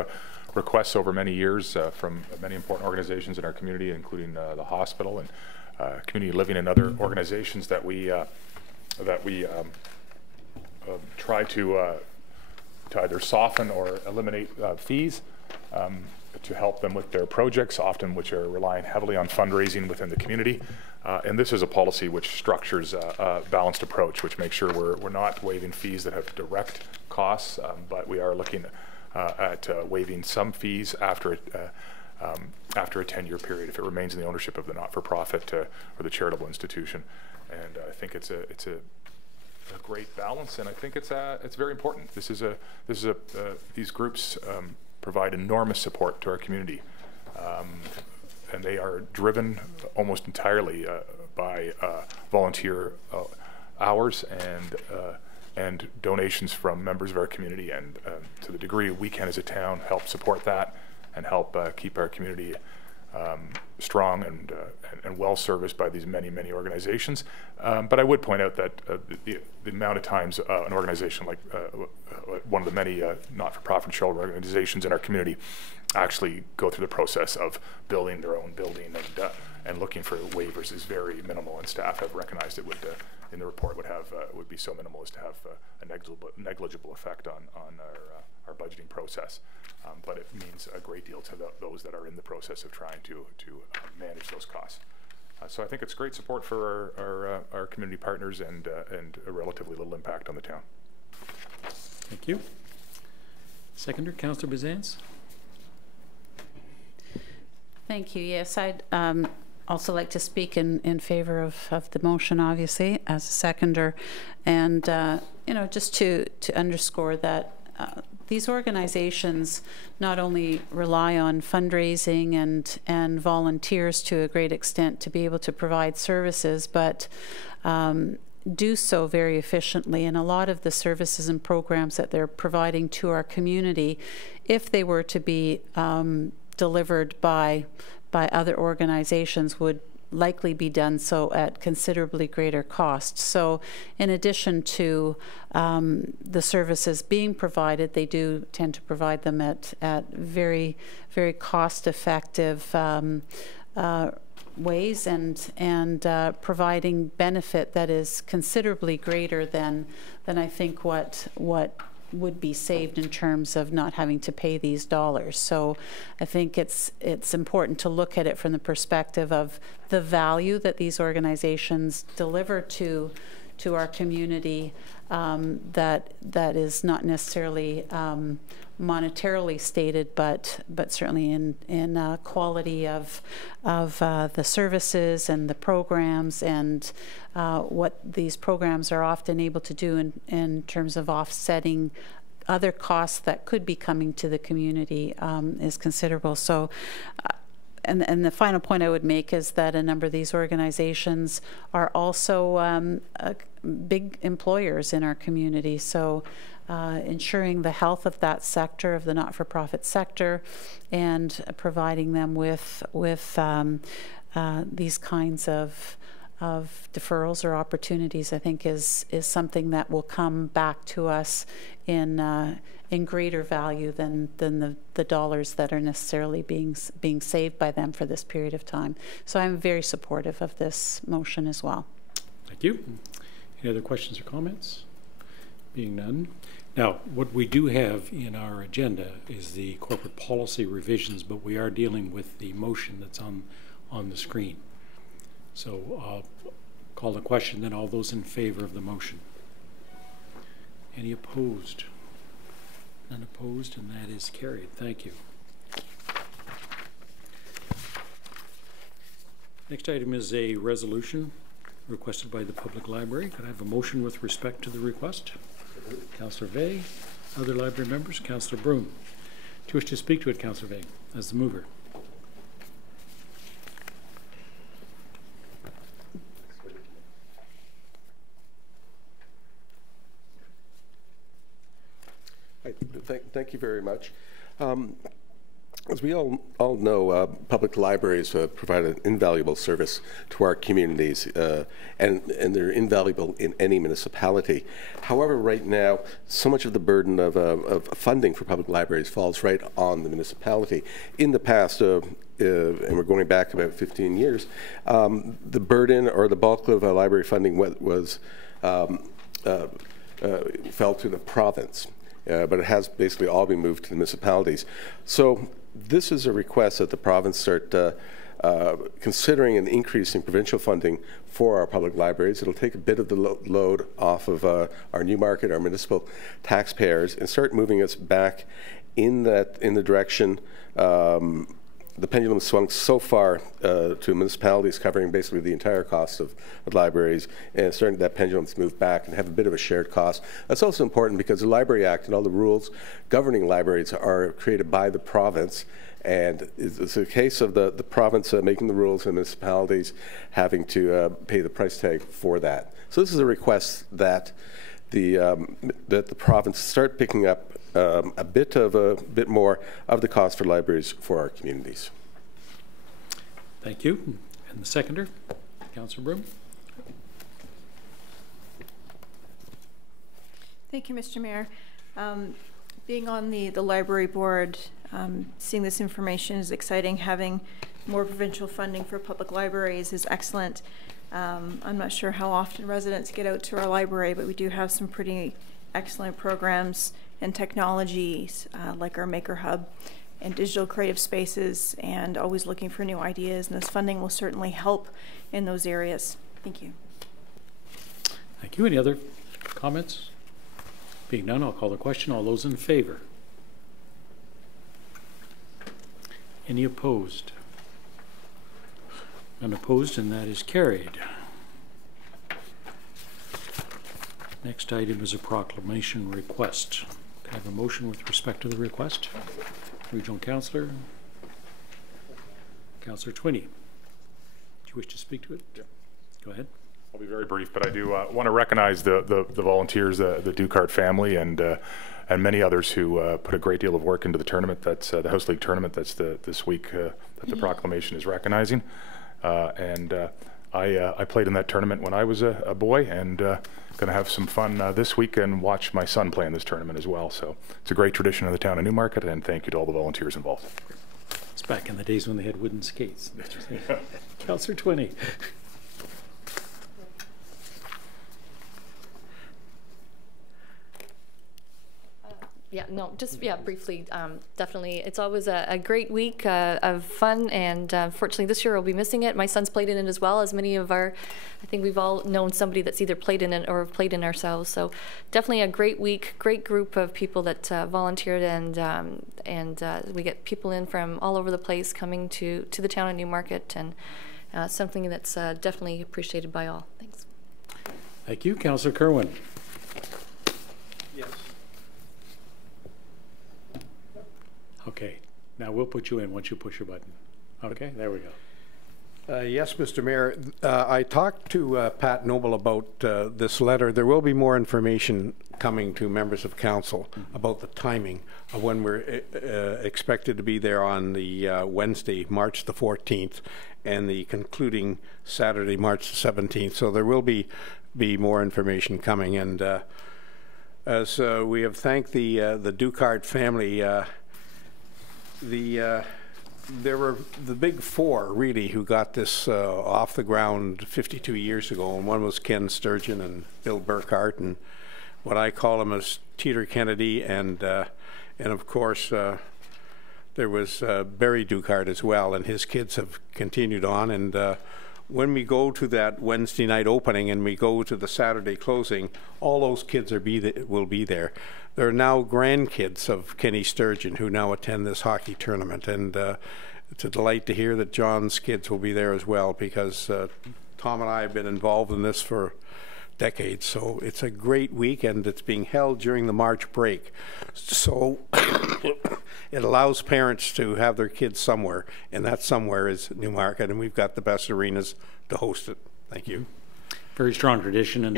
requests over many years from many important organizations in our community, including the hospital and community living and other organizations that we try to either soften or eliminate fees to help them with their projects, often which are relying heavily on fundraising within the community. And this is a policy which structures a balanced approach, which makes sure we're not waiving fees that have direct costs, but we are looking at waiving some fees after a 10-year period if it remains in the ownership of the not-for-profit or the charitable institution. And I think it's a great balance, and I think it's very important. These groups provide enormous support to our community, and they are driven almost entirely by volunteer hours and donations from members of our community, and to the degree we can as a town help support that and help keep our community strong and well serviced by these many organizations. But I would point out that the amount of times an organization like one of the many not-for-profit charitable organizations in our community actually go through the process of building their own building and looking for waivers is very minimal, and staff have recognized it would in the report would be so minimal as to have a negligible effect on our budgeting process. But it means a great deal to those that are in the process of trying to manage those costs. So I think it's great support for our community partners and a relatively little impact on the town. Thank you. Seconder, Councillor Bizans. Thank you. Yes, I'd also like to speak in favor of the motion, obviously, as a seconder. And, you know, just to underscore that these organizations not only rely on fundraising and volunteers to a great extent to be able to provide services, but do so very efficiently. And a lot of the services and programs that they're providing to our community, if they were to be delivered by other organizations, would likely be done so at considerably greater cost. So in addition to the services being provided, they do tend to provide them at very, very cost-effective ways and providing benefit that is considerably greater than I think what would be saved in terms of not having to pay these dollars. So I think it's important to look at it from the perspective of the value that these organizations deliver to our community, that is not necessarily monetarily stated, but certainly in quality of the services and the programs, and what these programs are often able to do in terms of offsetting other costs that could be coming to the community is considerable. So. And the final point I would make is that a number of these organizations are also big employers in our community. So ensuring the health of that sector, of the not-for-profit sector, and providing them with these kinds of deferrals or opportunities, I think is something that will come back to us in greater value than the dollars that are necessarily being saved by them for this period of time. So I'm very supportive of this motion as well. Thank you. Any other questions or comments? Being none. Now, what we do have in our agenda is the corporate policy revisions, but we are dealing with the motion that's on the screen. So I'll call the question, then all those in favor of the motion. Any opposed? None opposed, and that is carried. Thank you. Next item is a resolution requested by the Public Library. Could I have a motion with respect to the request? Councillor Vey. Other library members? Councillor Broom. Do you wish to speak to it, Councillor Vey, as the mover? Thank you very much. As we all know, public libraries provide an invaluable service to our communities, and they're invaluable in any municipality. However, right now, so much of the burden of funding for public libraries falls right on the municipality. In the past, and we're going back about 15 years, the burden or the bulk of library funding fell to the province. But it has basically all been moved to the municipalities. So this is a request that the province start considering an increase in provincial funding for our public libraries. It'll take a bit of the load off of our Newmarket, our municipal taxpayers, and start moving us back in the direction. The pendulum swung so far to municipalities covering basically the entire cost of libraries, and starting that pendulum to move back and have a bit of a shared cost. That's also important because the Library Act and all the rules governing libraries are created by the province, and it's a case of the province making the rules and municipalities having to pay the price tag for that. So this is a request that the province start picking up a bit more of the cost for libraries for our communities. Thank you. And the seconder, Councillor Broom. Thank you, Mr. Mayor. Being on the library board, seeing this information is exciting. Having more provincial funding for public libraries is excellent. I'm not sure how often residents get out to our library, but we do have some pretty excellent programs and technologies like our Maker Hub and digital creative spaces, and always looking for new ideas, and this funding will certainly help in those areas. Thank you. Thank you. Any other comments? Being none, I'll call the question. All those in favor? Any opposed? None opposed, and that is carried. Next item is a proclamation request. Can I have a motion with respect to the request? Regional Councillor. Councillor Twinney. Do you wish to speak to it? Yeah. Go ahead. I'll be very brief, but I do want to recognize the volunteers, the Ducart family, and many others who put a great deal of work into the tournament. That's the House League tournament. That's this week that the proclamation is recognizing. I played in that tournament when I was a boy, and going to have some fun this week and watch my son play in this tournament as well. So it's a great tradition in the town of Newmarket, and thank you to all the volunteers involved. It's back in the days when they had wooden skates. Councillor Twinney. Yeah, no, just briefly, definitely. It's always a great week of fun, and fortunately this year I'll be missing it. My son's played in it as well, as many of I think we've all known somebody that's either played in it or played in ourselves. So definitely a great week, great group of people that volunteered, and we get people in from all over the place coming to the town of Newmarket, and something that's definitely appreciated by all. Thanks. Thank you. Councillor Kerwin. Yes. Okay, now we'll put you in once you push your button. Okay, there we go. Yes, Mr. Mayor. I talked to Pat Noble about this letter. There will be more information coming to members of council about the timing of when we're expected to be there on the Wednesday, March the 14th, and the concluding Saturday, March the 17th. So there will be more information coming. And as we have thanked the Ducart family, there were the big four, really, who got this off the ground 52 years ago, and one was Ken Sturgeon and Bill Burkhart, and what I call him is Teeter Kennedy, and of course there was Barry Ducart as well, and his kids have continued on. And when we go to that Wednesday night opening and we go to the Saturday closing, all those kids will be there. There are now grandkids of Kenny Sturgeon who now attend this hockey tournament, and it's a delight to hear that John's kids will be there as well, because Tom and I have been involved in this for decades. So it's a great week, and it's being held during the March break. So it allows parents to have their kids somewhere, and that somewhere is Newmarket, and we've got the best arenas to host it. Thank you. Very strong tradition and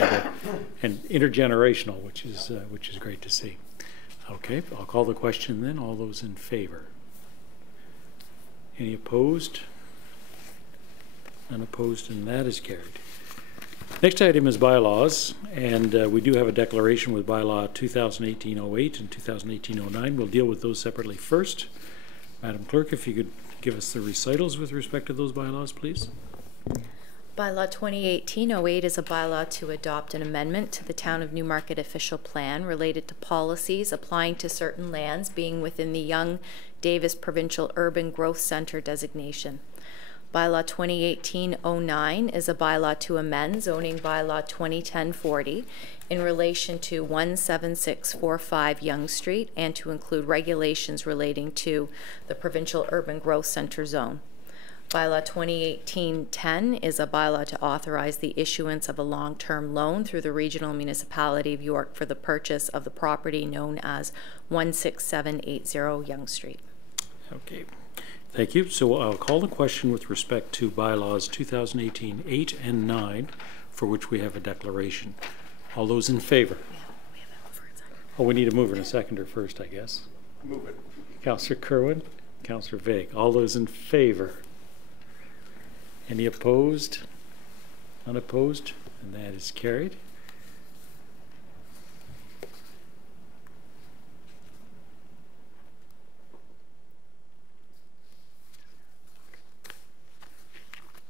intergenerational, which is great to see. Okay, I'll call the question then. All those in favor? Any opposed? Unopposed, and that is carried. Next item is bylaws, and we do have a declaration with bylaw 2018-08 and 2018-09. We'll deal with those separately first. Madam Clerk, if you could give us the recitals with respect to those bylaws, please. Bylaw 2018-08 is a bylaw to adopt an amendment to the Town of Newmarket official plan related to policies applying to certain lands being within the Young Davis Provincial Urban Growth Center designation. Bylaw 2018-09 is a bylaw to amend zoning bylaw 2010-40 in relation to 17645 Yonge Street and to include regulations relating to the Provincial Urban Growth Center zone. Bylaw 2018-10 is a bylaw to authorize the issuance of a long-term loan through the Regional Municipality of York for the purchase of the property known as 16780 Yonge Street. Okay, thank you. So I'll call the question with respect to bylaws 2018-8 and 9, for which we have a declaration. All those in favor? We have a mover and seconder. Oh, we need a mover and a seconder first, I guess. Move it. Councillor Kerwin, Councillor Vague. All those in favor? Any opposed? Unopposed? And that is carried.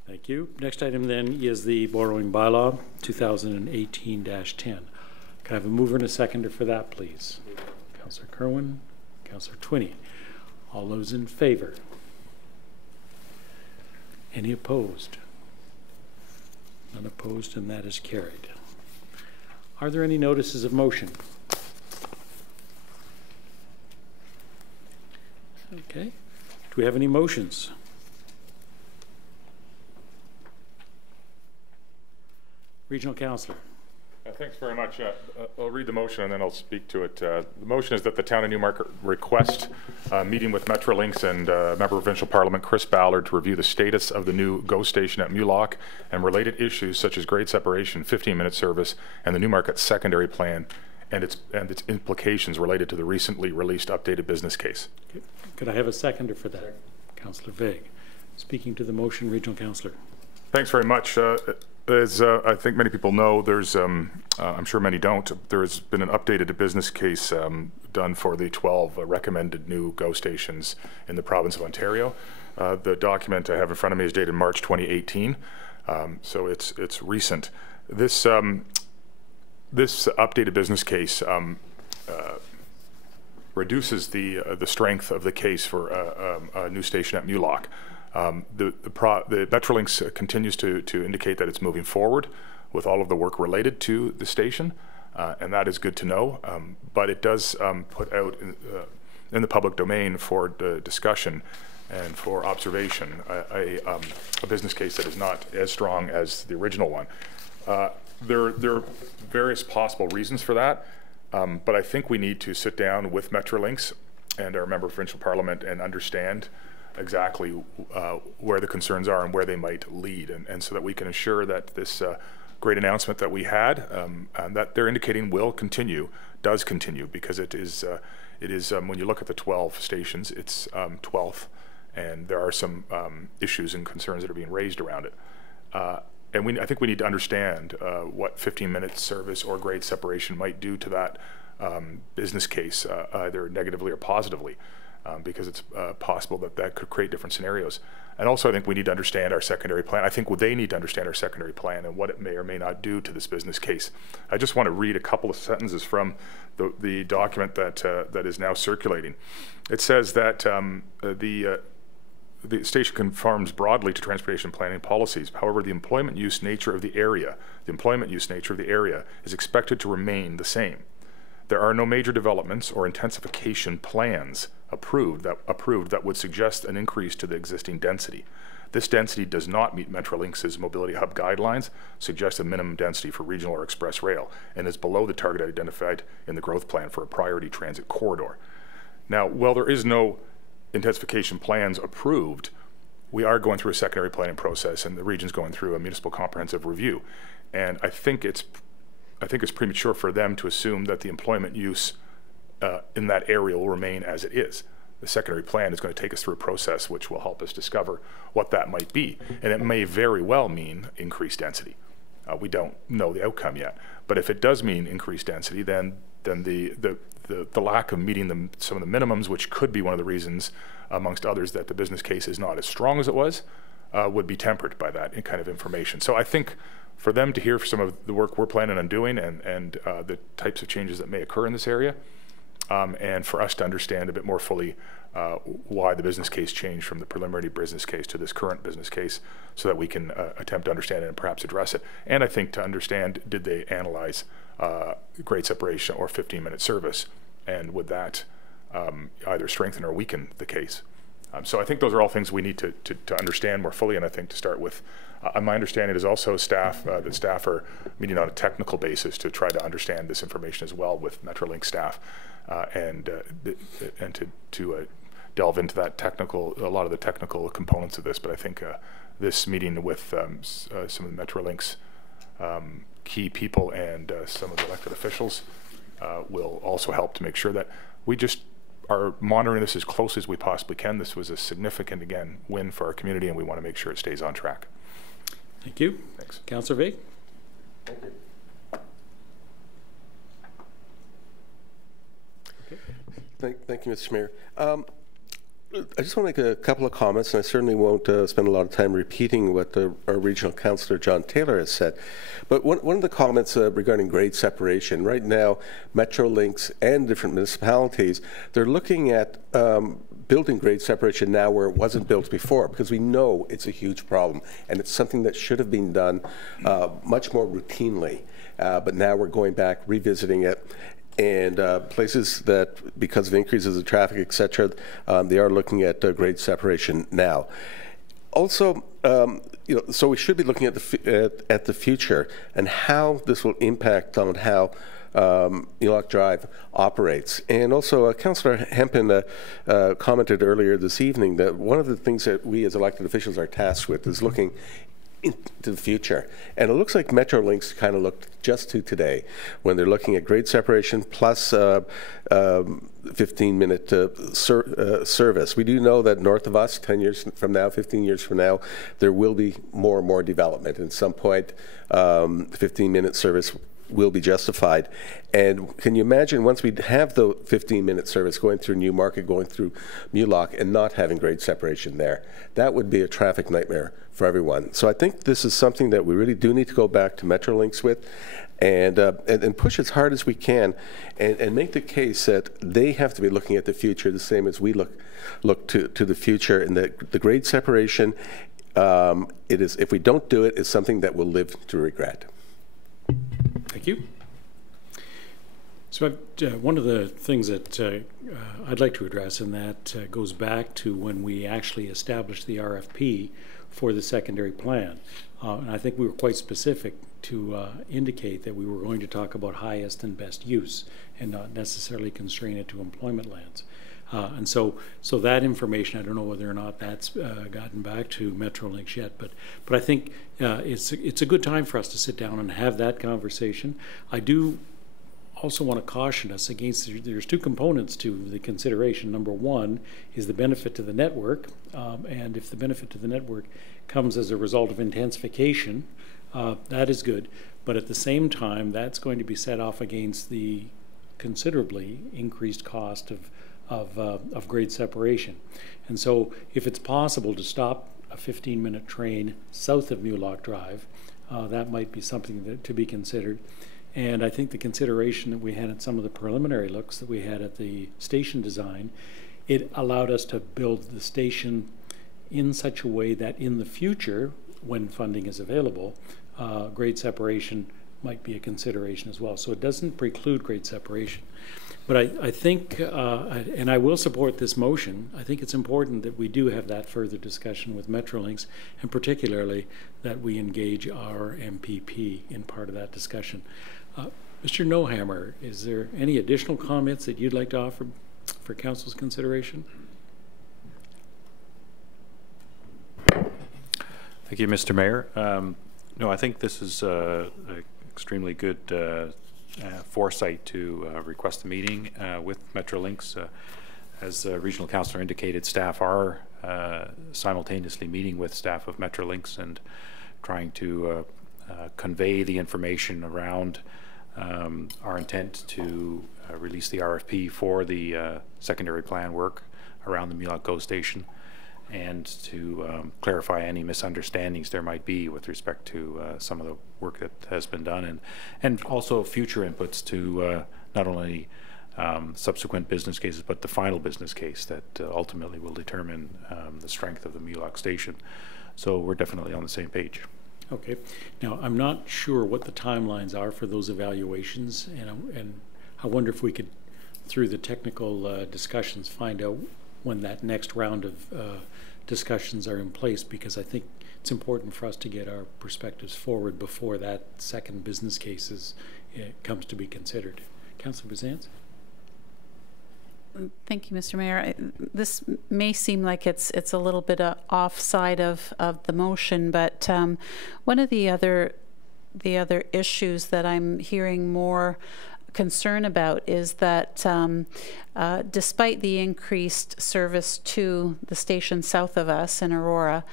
Thank you. Next item then is the borrowing bylaw 2018-10. Can I have a mover and a seconder for that, please? Councillor Kerwin, Councillor Twinney. All those in favor? Any opposed? None opposed, and that is carried. Are there any notices of motion? Okay. we have any motions? Regional Councillor. Thanks very much. I'll read the motion and then I'll speak to it. The motion is that the Town of Newmarket request a meeting with Metrolinx and Member of Provincial Parliament Chris Ballard to review the status of the new GO station at Mulock and related issues such as grade separation, 15-minute service, and the Newmarket secondary plan and its implications related to the recently released updated business case. Okay. Could I have a seconder for that? Councillor Vague. Speaking to the motion, Regional Councillor. Thanks very much. As I think many people know, there's, I'm sure many don't, there has been an updated business case done for the 12 recommended new GO stations in the province of Ontario. The document I have in front of me is dated March 2018, so it's recent. This updated business case reduces the strength of the case for a new station at Mulock. The Metrolinx continues to indicate that it's moving forward with all of the work related to the station, and that is good to know. But it does put out in the public domain for discussion and for observation a business case that is not as strong as the original one. There are various possible reasons for that, but I think we need to sit down with Metrolinx and our Member of Provincial Parliament and understand exactly where the concerns are and where they might lead, and so that we can ensure that this great announcement that we had and that they're indicating will continue, does continue, because it is when you look at the 12 stations, it's 12th, and there are some issues and concerns that are being raised around it. And I think we need to understand what 15-minute service or grade separation might do to that business case, either negatively or positively. Because it's possible that could create different scenarios. And also I think we need to understand our secondary plan. I think they need to understand our secondary plan and what it may or may not do to this business case. I just want to read a couple of sentences from the document that is now circulating. It says that the station conforms broadly to transportation planning policies. However, the employment use nature of the area is expected to remain the same. There are no major developments or intensification plans approved that would suggest an increase to the existing density. This density does not meet Metrolinx's mobility hub guidelines, suggests a minimum density for regional or express rail, and is below the target identified in the growth plan for a priority transit corridor. Now, while there is no intensification plans approved, we are going through a secondary planning process, and the region's going through a municipal comprehensive review. And I think it's premature for them to assume that the employment use in that area will remain as it is. The secondary plan is going to take us through a process which will help us discover what that might be. And it may very well mean increased density. We don't know the outcome yet. But if it does mean increased density, then the lack of meeting some of the minimums, which could be one of the reasons, amongst others, that the business case is not as strong as it was, would be tempered by that kind of information. So I think for them to hear some of the work we're planning on doing and the types of changes that may occur in this area, and for us to understand a bit more fully why the business case changed from the preliminary business case to this current business case, so that we can attempt to understand it and perhaps address it. And I think to understand, did they analyze grade separation or 15-minute service, and would that either strengthen or weaken the case? So I think those are all things we need to understand more fully, and I think to start with. My understanding is also that staff are meeting on a technical basis to try to understand this information as well with Metrolinx staff, and to delve into that a lot of the technical components of this. But I think this meeting with some of the Metrolinx key people and some of the elected officials will also help to make sure that we just are monitoring this as close as we possibly can. This was a significant, again, win for our community, and we want to make sure it stays on track. Thank you. Thanks. Councillor Vague. Thank you. Okay. Thank you, Mr. Mayor. I just want to make a couple of comments, and I certainly won't spend a lot of time repeating what our regional councillor, John Taylor, has said. But one of the comments regarding grade separation, right now, Metrolinx and different municipalities, they're looking at building grade separation now where it wasn't built before, because we know it's a huge problem, and it's something that should have been done much more routinely. But now we're going back, revisiting it. and places that, because of increases of traffic, et cetera, they are looking at grade separation now. Also, so we should be looking at the future and how this will impact on how Mulock Drive operates. And also, Councillor Hempin commented earlier this evening that one of the things that we as elected officials are tasked with is looking into the future. And it looks like Metrolinx kind of looked just to today when they're looking at grade separation plus 15-minute service. We do know that north of us, 10 years from now, 15 years from now, there will be more and more development. And at some point, 15-minute service will be justified. And can you imagine once we have the 15-minute service going through Newmarket, going through Mulock, and not having grade separation there? That would be a traffic nightmare for everyone. So I think this is something that we really do need to go back to Metrolinx with and push as hard as we can and make the case that they have to be looking at the future the same as we look to the future. And the grade separation, it is, if we don't do it, it's something that we'll live to regret. Thank you. So one of the things that I'd like to address, and that goes back to when we actually established the RFP for the secondary plan. And I think we were quite specific to indicate that we were going to talk about highest and best use and not necessarily constrain it to employment lands. And so that information, I don't know whether or not that's gotten back to Metrolinx yet, but I think it's a good time for us to sit down and have that conversation. I do also want to caution us against, there's two components to the consideration. Number one is the benefit to the network, and if the benefit to the network comes as a result of intensification, that is good. But at the same time, that's going to be set off against the considerably increased cost of grade separation. And so if it's possible to stop a 15-minute train south of Mulock Drive, that might be something to be considered. And I think the consideration that we had at some of the preliminary looks that we had at the station design, it allowed us to build the station in such a way that in the future, when funding is available, grade separation might be a consideration as well. So it doesn't preclude grade separation. But I think, and I will support this motion, I think it's important that we do have that further discussion with Metrolinx, and particularly that we engage our MPP in part of that discussion. Mr. Nohammer, is there any additional comments that you'd like to offer for Council's consideration? Thank you, Mr. Mayor. No, I think this is extremely good foresight to request a meeting with Metrolinx. As Regional Councillor indicated, staff are simultaneously meeting with staff of Metrolinx and trying to convey the information around our intent to release the RFP for the secondary plan work around the Mulock GO station, and to clarify any misunderstandings there might be with respect to some of the work that has been done, and also future inputs to not only subsequent business cases, but the final business case that ultimately will determine the strength of the Mulock station. So we're definitely on the same page. Okay. Now, I'm not sure what the timelines are for those evaluations, and I wonder if we could, through the technical discussions, find out when that next round of discussions are in place, because I think it's important for us to get our perspectives forward before that second business case comes to be considered. Councillor Buzantz? Thank you, Mr. Mayor. This may seem like it's a little bit offside of the motion, but one of the other issues that I'm hearing more concern about is that despite the increased service to the station south of us in Aurora,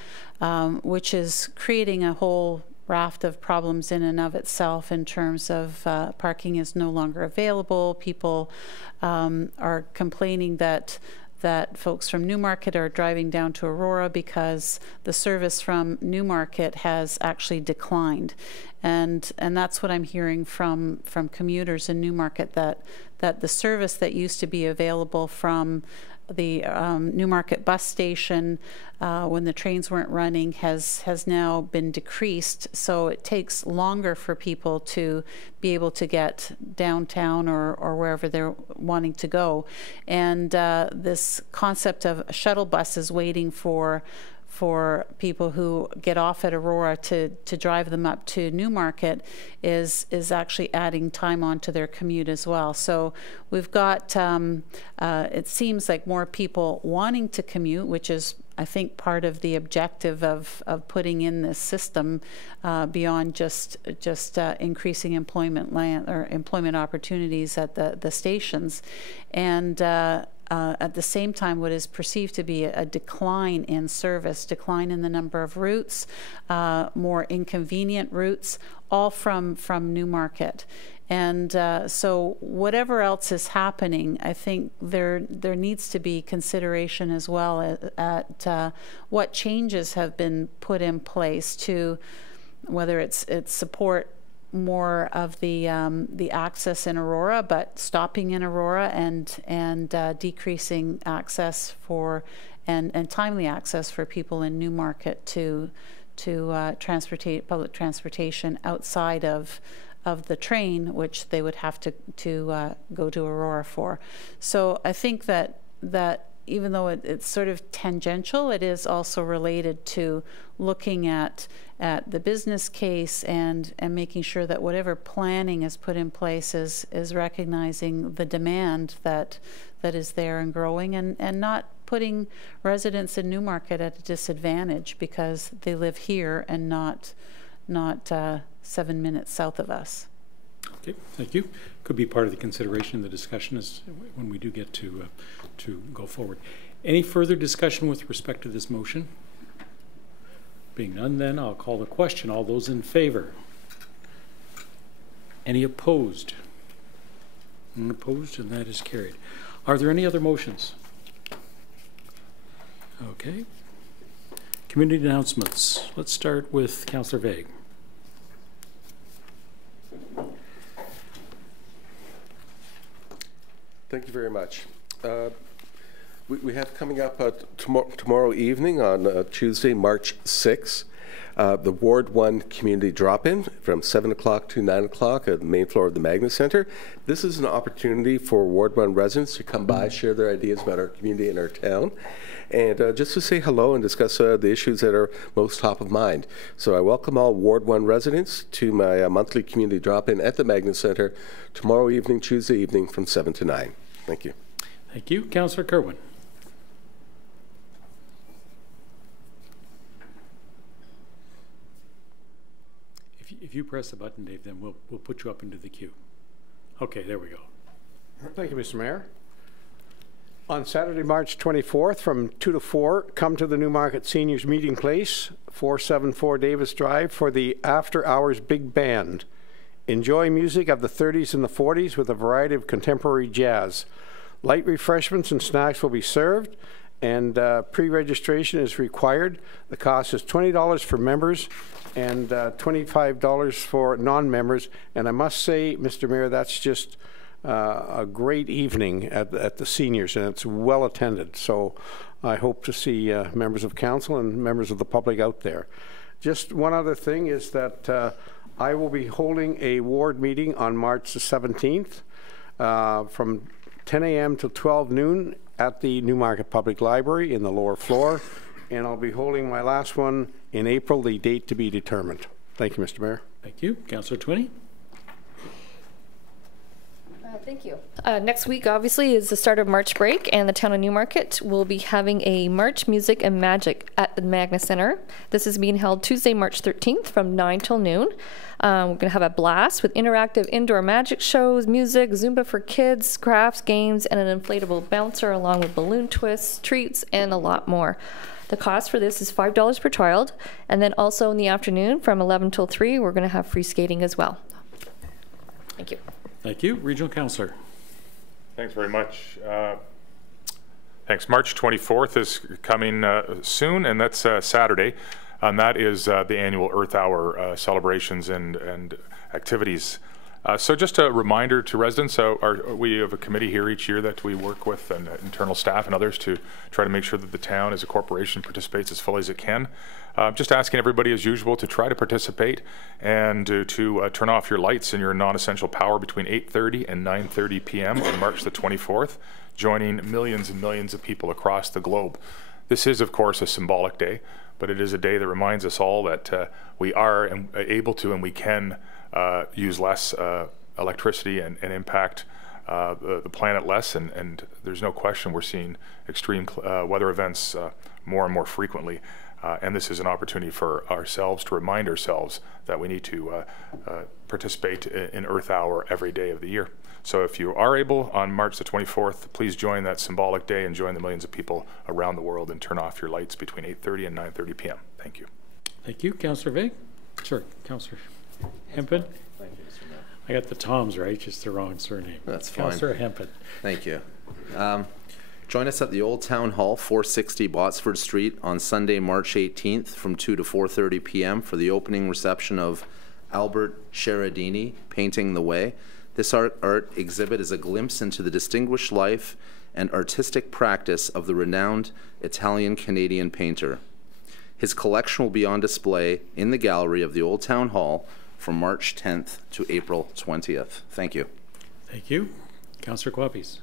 which is creating a whole raft of problems in and of itself in terms of parking is no longer available. People are complaining that folks from Newmarket are driving down to Aurora because the service from Newmarket has actually declined. And that's what I'm hearing from commuters in Newmarket, that the service that used to be available from Newmarket bus station, when the trains weren't running, has now been decreased. So it takes longer for people to be able to get downtown or wherever they're wanting to go. And this concept of shuttle buses waiting for people who get off at Aurora to drive them up to Newmarket is actually adding time onto their commute as well. So we've got, it seems like more people wanting to commute, which is, I think, part of the objective of putting in this system beyond just increasing employment opportunities at the stations. And at the same time, what is perceived to be a decline in service, decline in the number of routes, more inconvenient routes, all from Newmarket. And so whatever else is happening, I think there needs to be consideration as well at what changes have been put in place to, whether it's support more of the access in Aurora, but stopping in Aurora and decreasing access for and timely access for people in Newmarket to public transportation outside of the train, which they would have to go to Aurora for. So I think that even though it's sort of tangential, it is also related to looking at the business case and making sure that whatever planning is put in place is recognizing the demand that is there and growing, and not putting residents in Newmarket at a disadvantage because they live here and not 7 minutes south of us. Okay, thank you. Could be part of the consideration in the discussion as when we do get to go forward. Any further discussion with respect to this motion? Being none, then I'll call the question. All those in favor? Any opposed? None opposed, and that is carried. Are there any other motions? Okay. Community announcements. Let's start with Councillor Vague. Thank you very much. We have coming up tomorrow evening on Tuesday, March 6th, the Ward 1 Community Drop-In from 7 o'clock to 9 o'clock at the main floor of the Magna Centre. This is an opportunity for Ward 1 residents to come by, share their ideas about our community and our town, and just to say hello and discuss the issues that are most top of mind. So I welcome all Ward 1 residents to my monthly community drop-in at the Magna Centre tomorrow evening, Tuesday evening from 7 to 9. Thank you. Thank you. Councillor Kerwin. If you press the button, Dave, then we'll put you up into the queue. Okay, there we go. Thank you, Mr. Mayor. On Saturday, March 24th, from 2 to 4, come to the Newmarket Seniors Meeting Place, 474 Davis Drive, for the After Hours Big Band. Enjoy music of the 30s and the 40s with a variety of contemporary jazz. Light refreshments and snacks will be served, and pre-registration is required. The cost is $20 for members and $25 for non-members. And I must say, Mr. Mayor, that's just a great evening at the seniors, and it's well attended. So I hope to see members of council and members of the public out there. Just one other thing is that I will be holding a ward meeting on March the 17th from 10 a.m. till 12 noon at the Newmarket Public Library in the lower floor, and I'll be holding my last one in April, the date to be determined. Thank you, Mr. Mayor. Thank you. Councillor Twinney. Thank you. Next week, obviously, is the start of March break, and the town of Newmarket will be having a March Music and Magic at the Magna Centre. This is being held Tuesday, March 13th from 9 till noon. We're going to have a blast with interactive indoor magic shows, music, Zumba for kids, crafts, games, and an inflatable bouncer, along with balloon twists, treats, and a lot more. The cost for this is $5 per child, and then also in the afternoon from 11 till 3, we're going to have free skating as well. Thank you. Thank you. Regional Councillor. Thanks very much. Thanks. March 24th is coming soon, and that's Saturday. And that is the annual Earth Hour celebrations and activities So just a reminder to residents, we have a committee here each year that we work with, and internal staff and others, to try to make sure that the town as a corporation participates as fully as it can. Just asking everybody as usual to try to participate and to turn off your lights and your non-essential power between 8:30 and 9:30 p.m. on March the 24th, joining millions and millions of people across the globe. This is, of course, a symbolic day, but it is a day that reminds us all that we are able to and we can use less electricity and impact the planet less, and there's no question we're seeing extreme weather events more and more frequently, and this is an opportunity for ourselves to remind ourselves that we need to participate in Earth Hour every day of the year. So if you are able on March the 24th, please join that symbolic day and join the millions of people around the world and turn off your lights between 8:30 and 9:30 p.m. Thank you. Thank you. Councillor Vague? Sure, Councillor Hempin? Thank you, Mr. Mayor. I got the Toms right, just the wrong surname. That's fine. Councillor Hempin. Thank you. Join us at the Old Town Hall, 460 Botsford Street on Sunday, March 18th from 2 to 4:30 p.m. for the opening reception of Albert Sherardini, Painting the Way. This art exhibit is a glimpse into the distinguished life and artistic practice of the renowned Italian-Canadian painter. His collection will be on display in the gallery of the Old Town Hall from March 10th to April 20th. Thank you. Thank you. Councillor Quappies.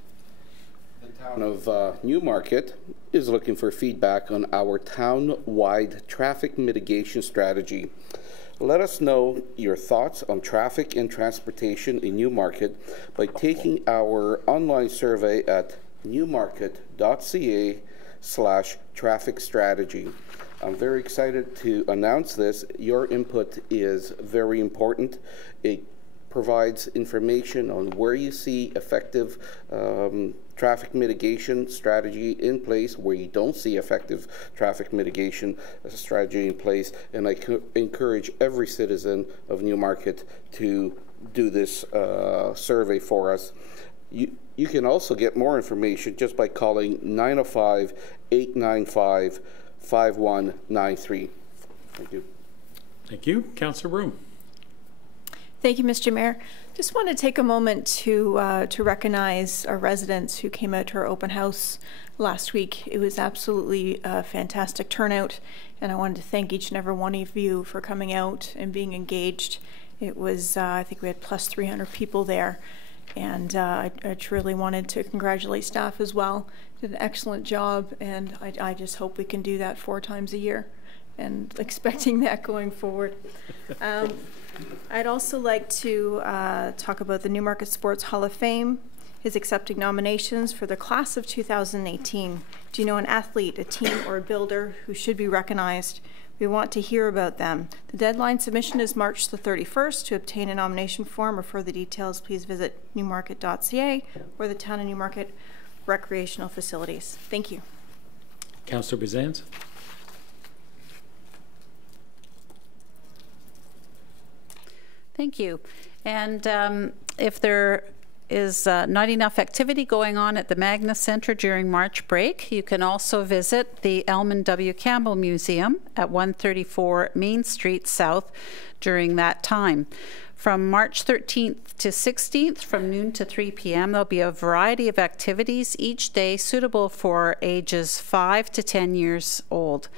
The town of Newmarket is looking for feedback on our town-wide traffic mitigation strategy. Let us know your thoughts on traffic and transportation in Newmarket by taking our online survey at newmarket.ca/traffic strategy. I'm very excited to announce this. Your input is very important. It provides information on where you see effective traffic mitigation strategy in place, where you don't see effective traffic mitigation strategy in place, and I encourage every citizen of Newmarket to do this survey for us. You can also get more information just by calling 905-895-5193. Thank you. Thank you. Councillor Broom. Thank you, Mr. Mayor. Just want to take a moment to recognize our residents who came out to our open house last week. It was absolutely a fantastic turnout, and I wanted to thank each and every one of you for coming out and being engaged. It was, I think we had plus 300 people there, and I truly wanted to congratulate staff as well. Did an excellent job, and I just hope we can do that 4 times a year, and expecting that going forward. I'd also like to talk about the Newmarket Sports Hall of Fame is accepting nominations for the class of 2018. Do you know an athlete, a team, or a builder who should be recognized? We want to hear about them. The deadline submission is March the 31st. To obtain a nomination form or further details, please visit newmarket.ca or the Town of Newmarket recreational facilities. Thank you. Councillor Bizans. Thank you. And if there is not enough activity going on at the Magna Centre during March break, you can also visit the Elman W. Campbell Museum at 134 Main Street South during that time. From March 13th to 16th, from noon to 3 p.m., there'll be a variety of activities each day suitable for ages 5 to 10 years old.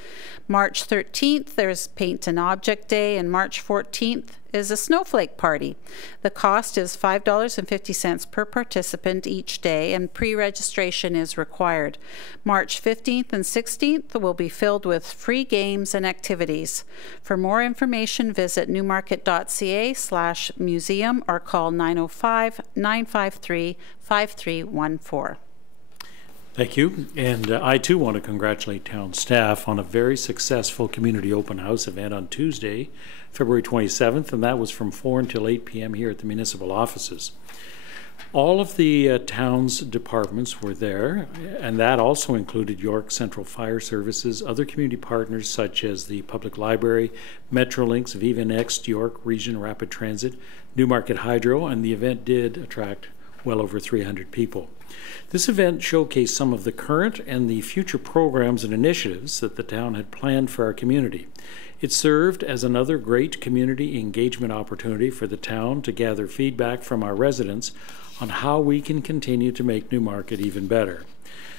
March 13th, there's Paint and Object Day, and March 14th is a snowflake party. The cost is $5.50 per participant each day, and pre-registration is required. March 15th and 16th will be filled with free games and activities. For more information, visit newmarket.ca/museum or call 905-953-5314. Thank you. And I too want to congratulate town staff on a very successful community open house event on Tuesday, February 27th, and that was from 4 until 8 p.m. here at the municipal offices. All of the town's departments were there, and that also included York Central Fire Services, other community partners such as the Public Library, Metrolinx, Viva Next, York Region Rapid Transit, Newmarket Hydro, and the event did attract well over 300 people. This event showcased some of the current and the future programs and initiatives that the town had planned for our community. It served as another great community engagement opportunity for the town to gather feedback from our residents on how we can continue to make Newmarket even better.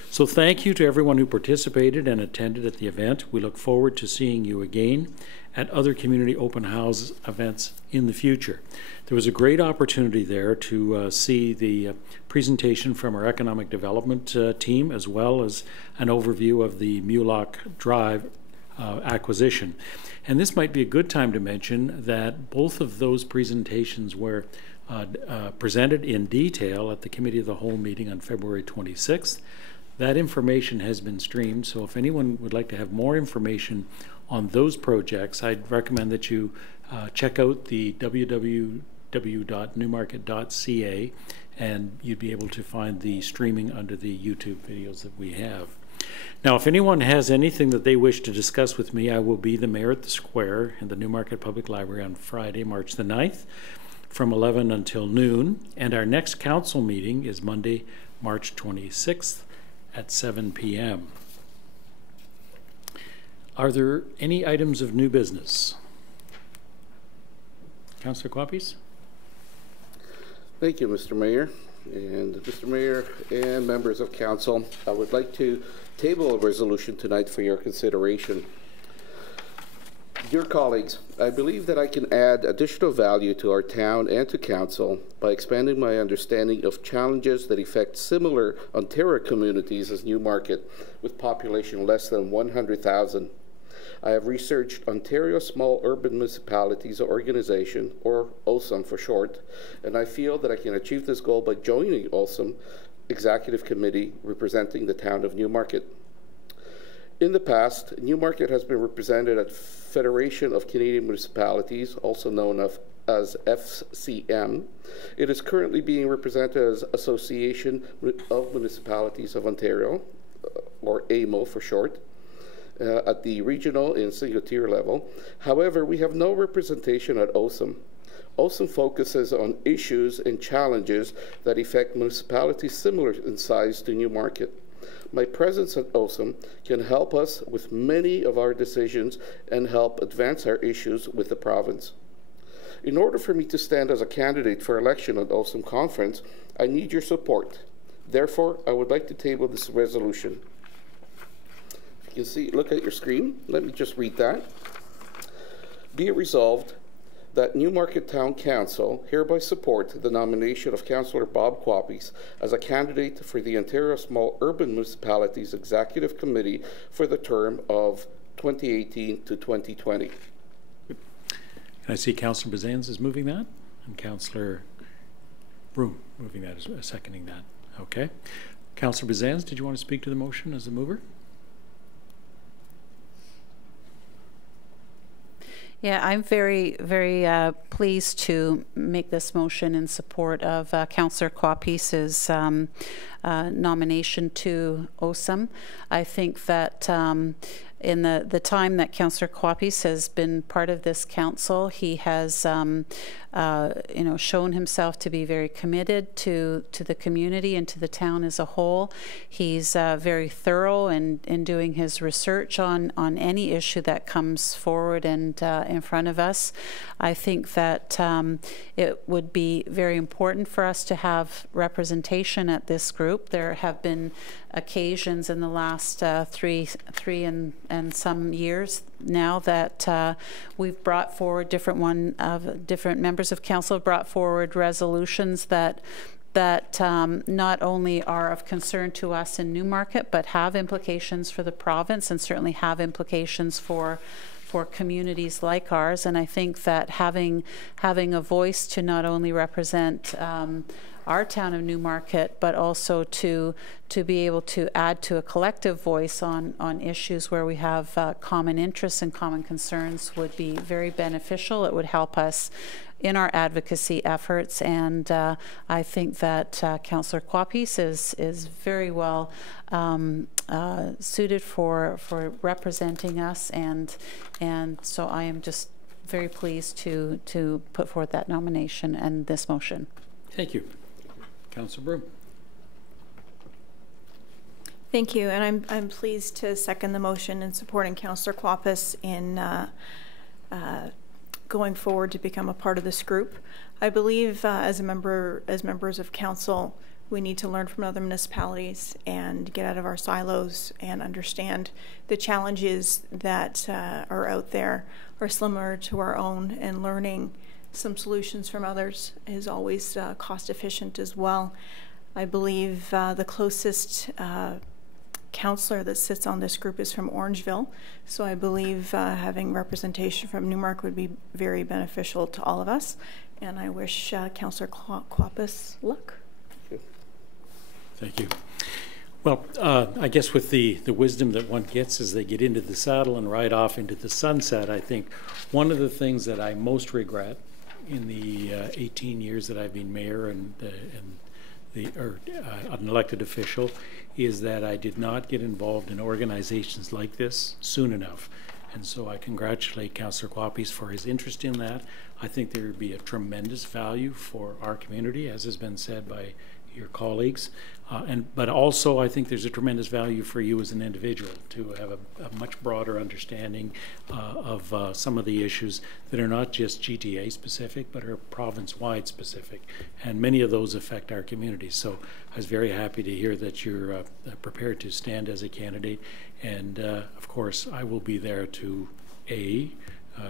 So thank you to everyone who participated and attended at the event. We look forward to seeing you again at other community open house events in the future. There was a great opportunity there to see the presentation from our economic development team, as well as an overview of the Mulock Drive acquisition. And this might be a good time to mention that both of those presentations were presented in detail at the Committee of the Whole meeting on February 26th. That information has been streamed, so if anyone would like to have more information on those projects, I'd recommend that you check out the www.newmarket.ca, and you'd be able to find the streaming under the YouTube videos that we have. Now, if anyone has anything that they wish to discuss with me, I will be the mayor at the Square in the Newmarket Public Library on Friday, March the 9th, from 11 until noon, and our next council meeting is Monday, March 26th at 7 p.m. Are there any items of new business? Councillor Quapis? Thank you, Mr. Mayor. And Mr. Mayor and members of council, I would like to table a resolution tonight for your consideration. Dear colleagues, I believe that I can add additional value to our town and to council by expanding my understanding of challenges that affect similar Ontario communities as Newmarket, with population less than 100,000. I have researched Ontario Small Urban Municipalities Organization, or OSUM for short, and I feel that I can achieve this goal by joining OSUM Executive Committee representing the town of Newmarket. In the past, Newmarket has been represented at Federation of Canadian Municipalities, also known as FCM. It is currently being represented as Association of Municipalities of Ontario, or AMO for short, at the regional and single tier level. However, we have no representation at OSUM. OSUM focuses on issues and challenges that affect municipalities similar in size to Newmarket. My presence at OSUM can help us with many of our decisions and help advance our issues with the province. In order for me to stand as a candidate for election at OSUM conference, I need your support. Therefore, I would like to table this resolution. If you can see, look at your screen. Let me just read that. Be it resolved that Newmarket Town Council hereby support the nomination of Councillor Bob Quapis as a candidate for the Ontario Small Urban Municipalities Executive Committee for the term of 2018 to 2020. I see Councillor Bazans is moving that, and Councillor Broom moving that, seconding that. Okay. Councillor Bazans, did you want to speak to the motion as the mover? Yeah, I'm very, very pleased to make this motion in support of Councillor Quapis's nomination to OSUM. I think that in the time that Councillor Quapis has been part of this council, he has shown himself to be very committed to the community and to the town as a whole. He's very thorough in doing his research on any issue that comes forward and in front of us. I think that it would be very important for us to have representation at this group. There have been occasions in the last three and some years now that we've brought forward different members of council have brought forward resolutions that not only are of concern to us in Newmarket, but have implications for the province and certainly have implications for communities like ours. And I think that having a voice to not only represent our town of Newmarket, but also to be able to add to a collective voice on issues where we have common interests and common concerns would be very beneficial. It would help us in our advocacy efforts, and I think that Councillor Quapis is very well suited for representing us, and so I am just very pleased to put forth that nomination and this motion. Thank you. Councillor Broom. Thank you, and I'm pleased to second the motion and supporting Councillor Quapis in going forward to become a part of this group. I believe as members of council, we need to learn from other municipalities and get out of our silos and understand the challenges that are out there are similar to our own, and learning some solutions from others is always cost efficient as well. I believe the closest councillor that sits on this group is from Orangeville, so I believe having representation from Newmark would be very beneficial to all of us, and I wish Councillor Quapis luck. Thank you. Well, I guess with the wisdom that one gets as they get into the saddle and ride off into the sunset, I think one of the things that I most regret in the 18 years that I've been mayor and an elected official is that I did not get involved in organizations like this soon enough. And so I congratulate Councillor Quapis for his interest in that. I think there would be a tremendous value for our community, as has been said by your colleagues. But also I think there's a tremendous value for you as an individual to have a much broader understanding of some of the issues that are not just GTA specific, but are province-wide specific. And many of those affect our communities. So I was very happy to hear that you're prepared to stand as a candidate. And of course, I will be there to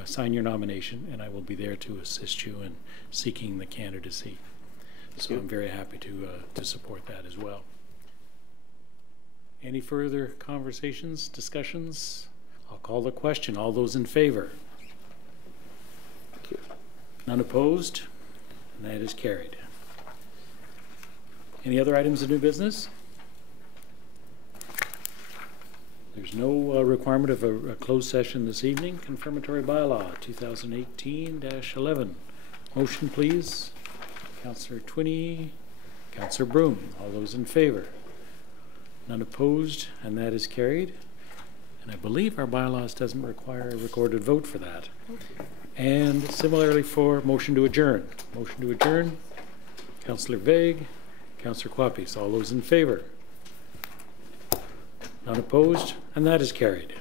sign your nomination, and I will be there to assist you in seeking the candidacy. So I'm very happy to support that as well. Any further conversations, discussions? I'll call the question. All those in favor? None opposed? And that is carried. Any other items of new business? There's no requirement of a closed session this evening. Confirmatory bylaw 2018-11. Motion, please. Councillor Twinney, Councillor Broom, all those in favor? None opposed, and that is carried. And I believe our bylaws doesn't require a recorded vote for that. And similarly for motion to adjourn. Motion to adjourn, Councillor Vague, Councillor Quapis, all those in favor? None opposed, and that is carried.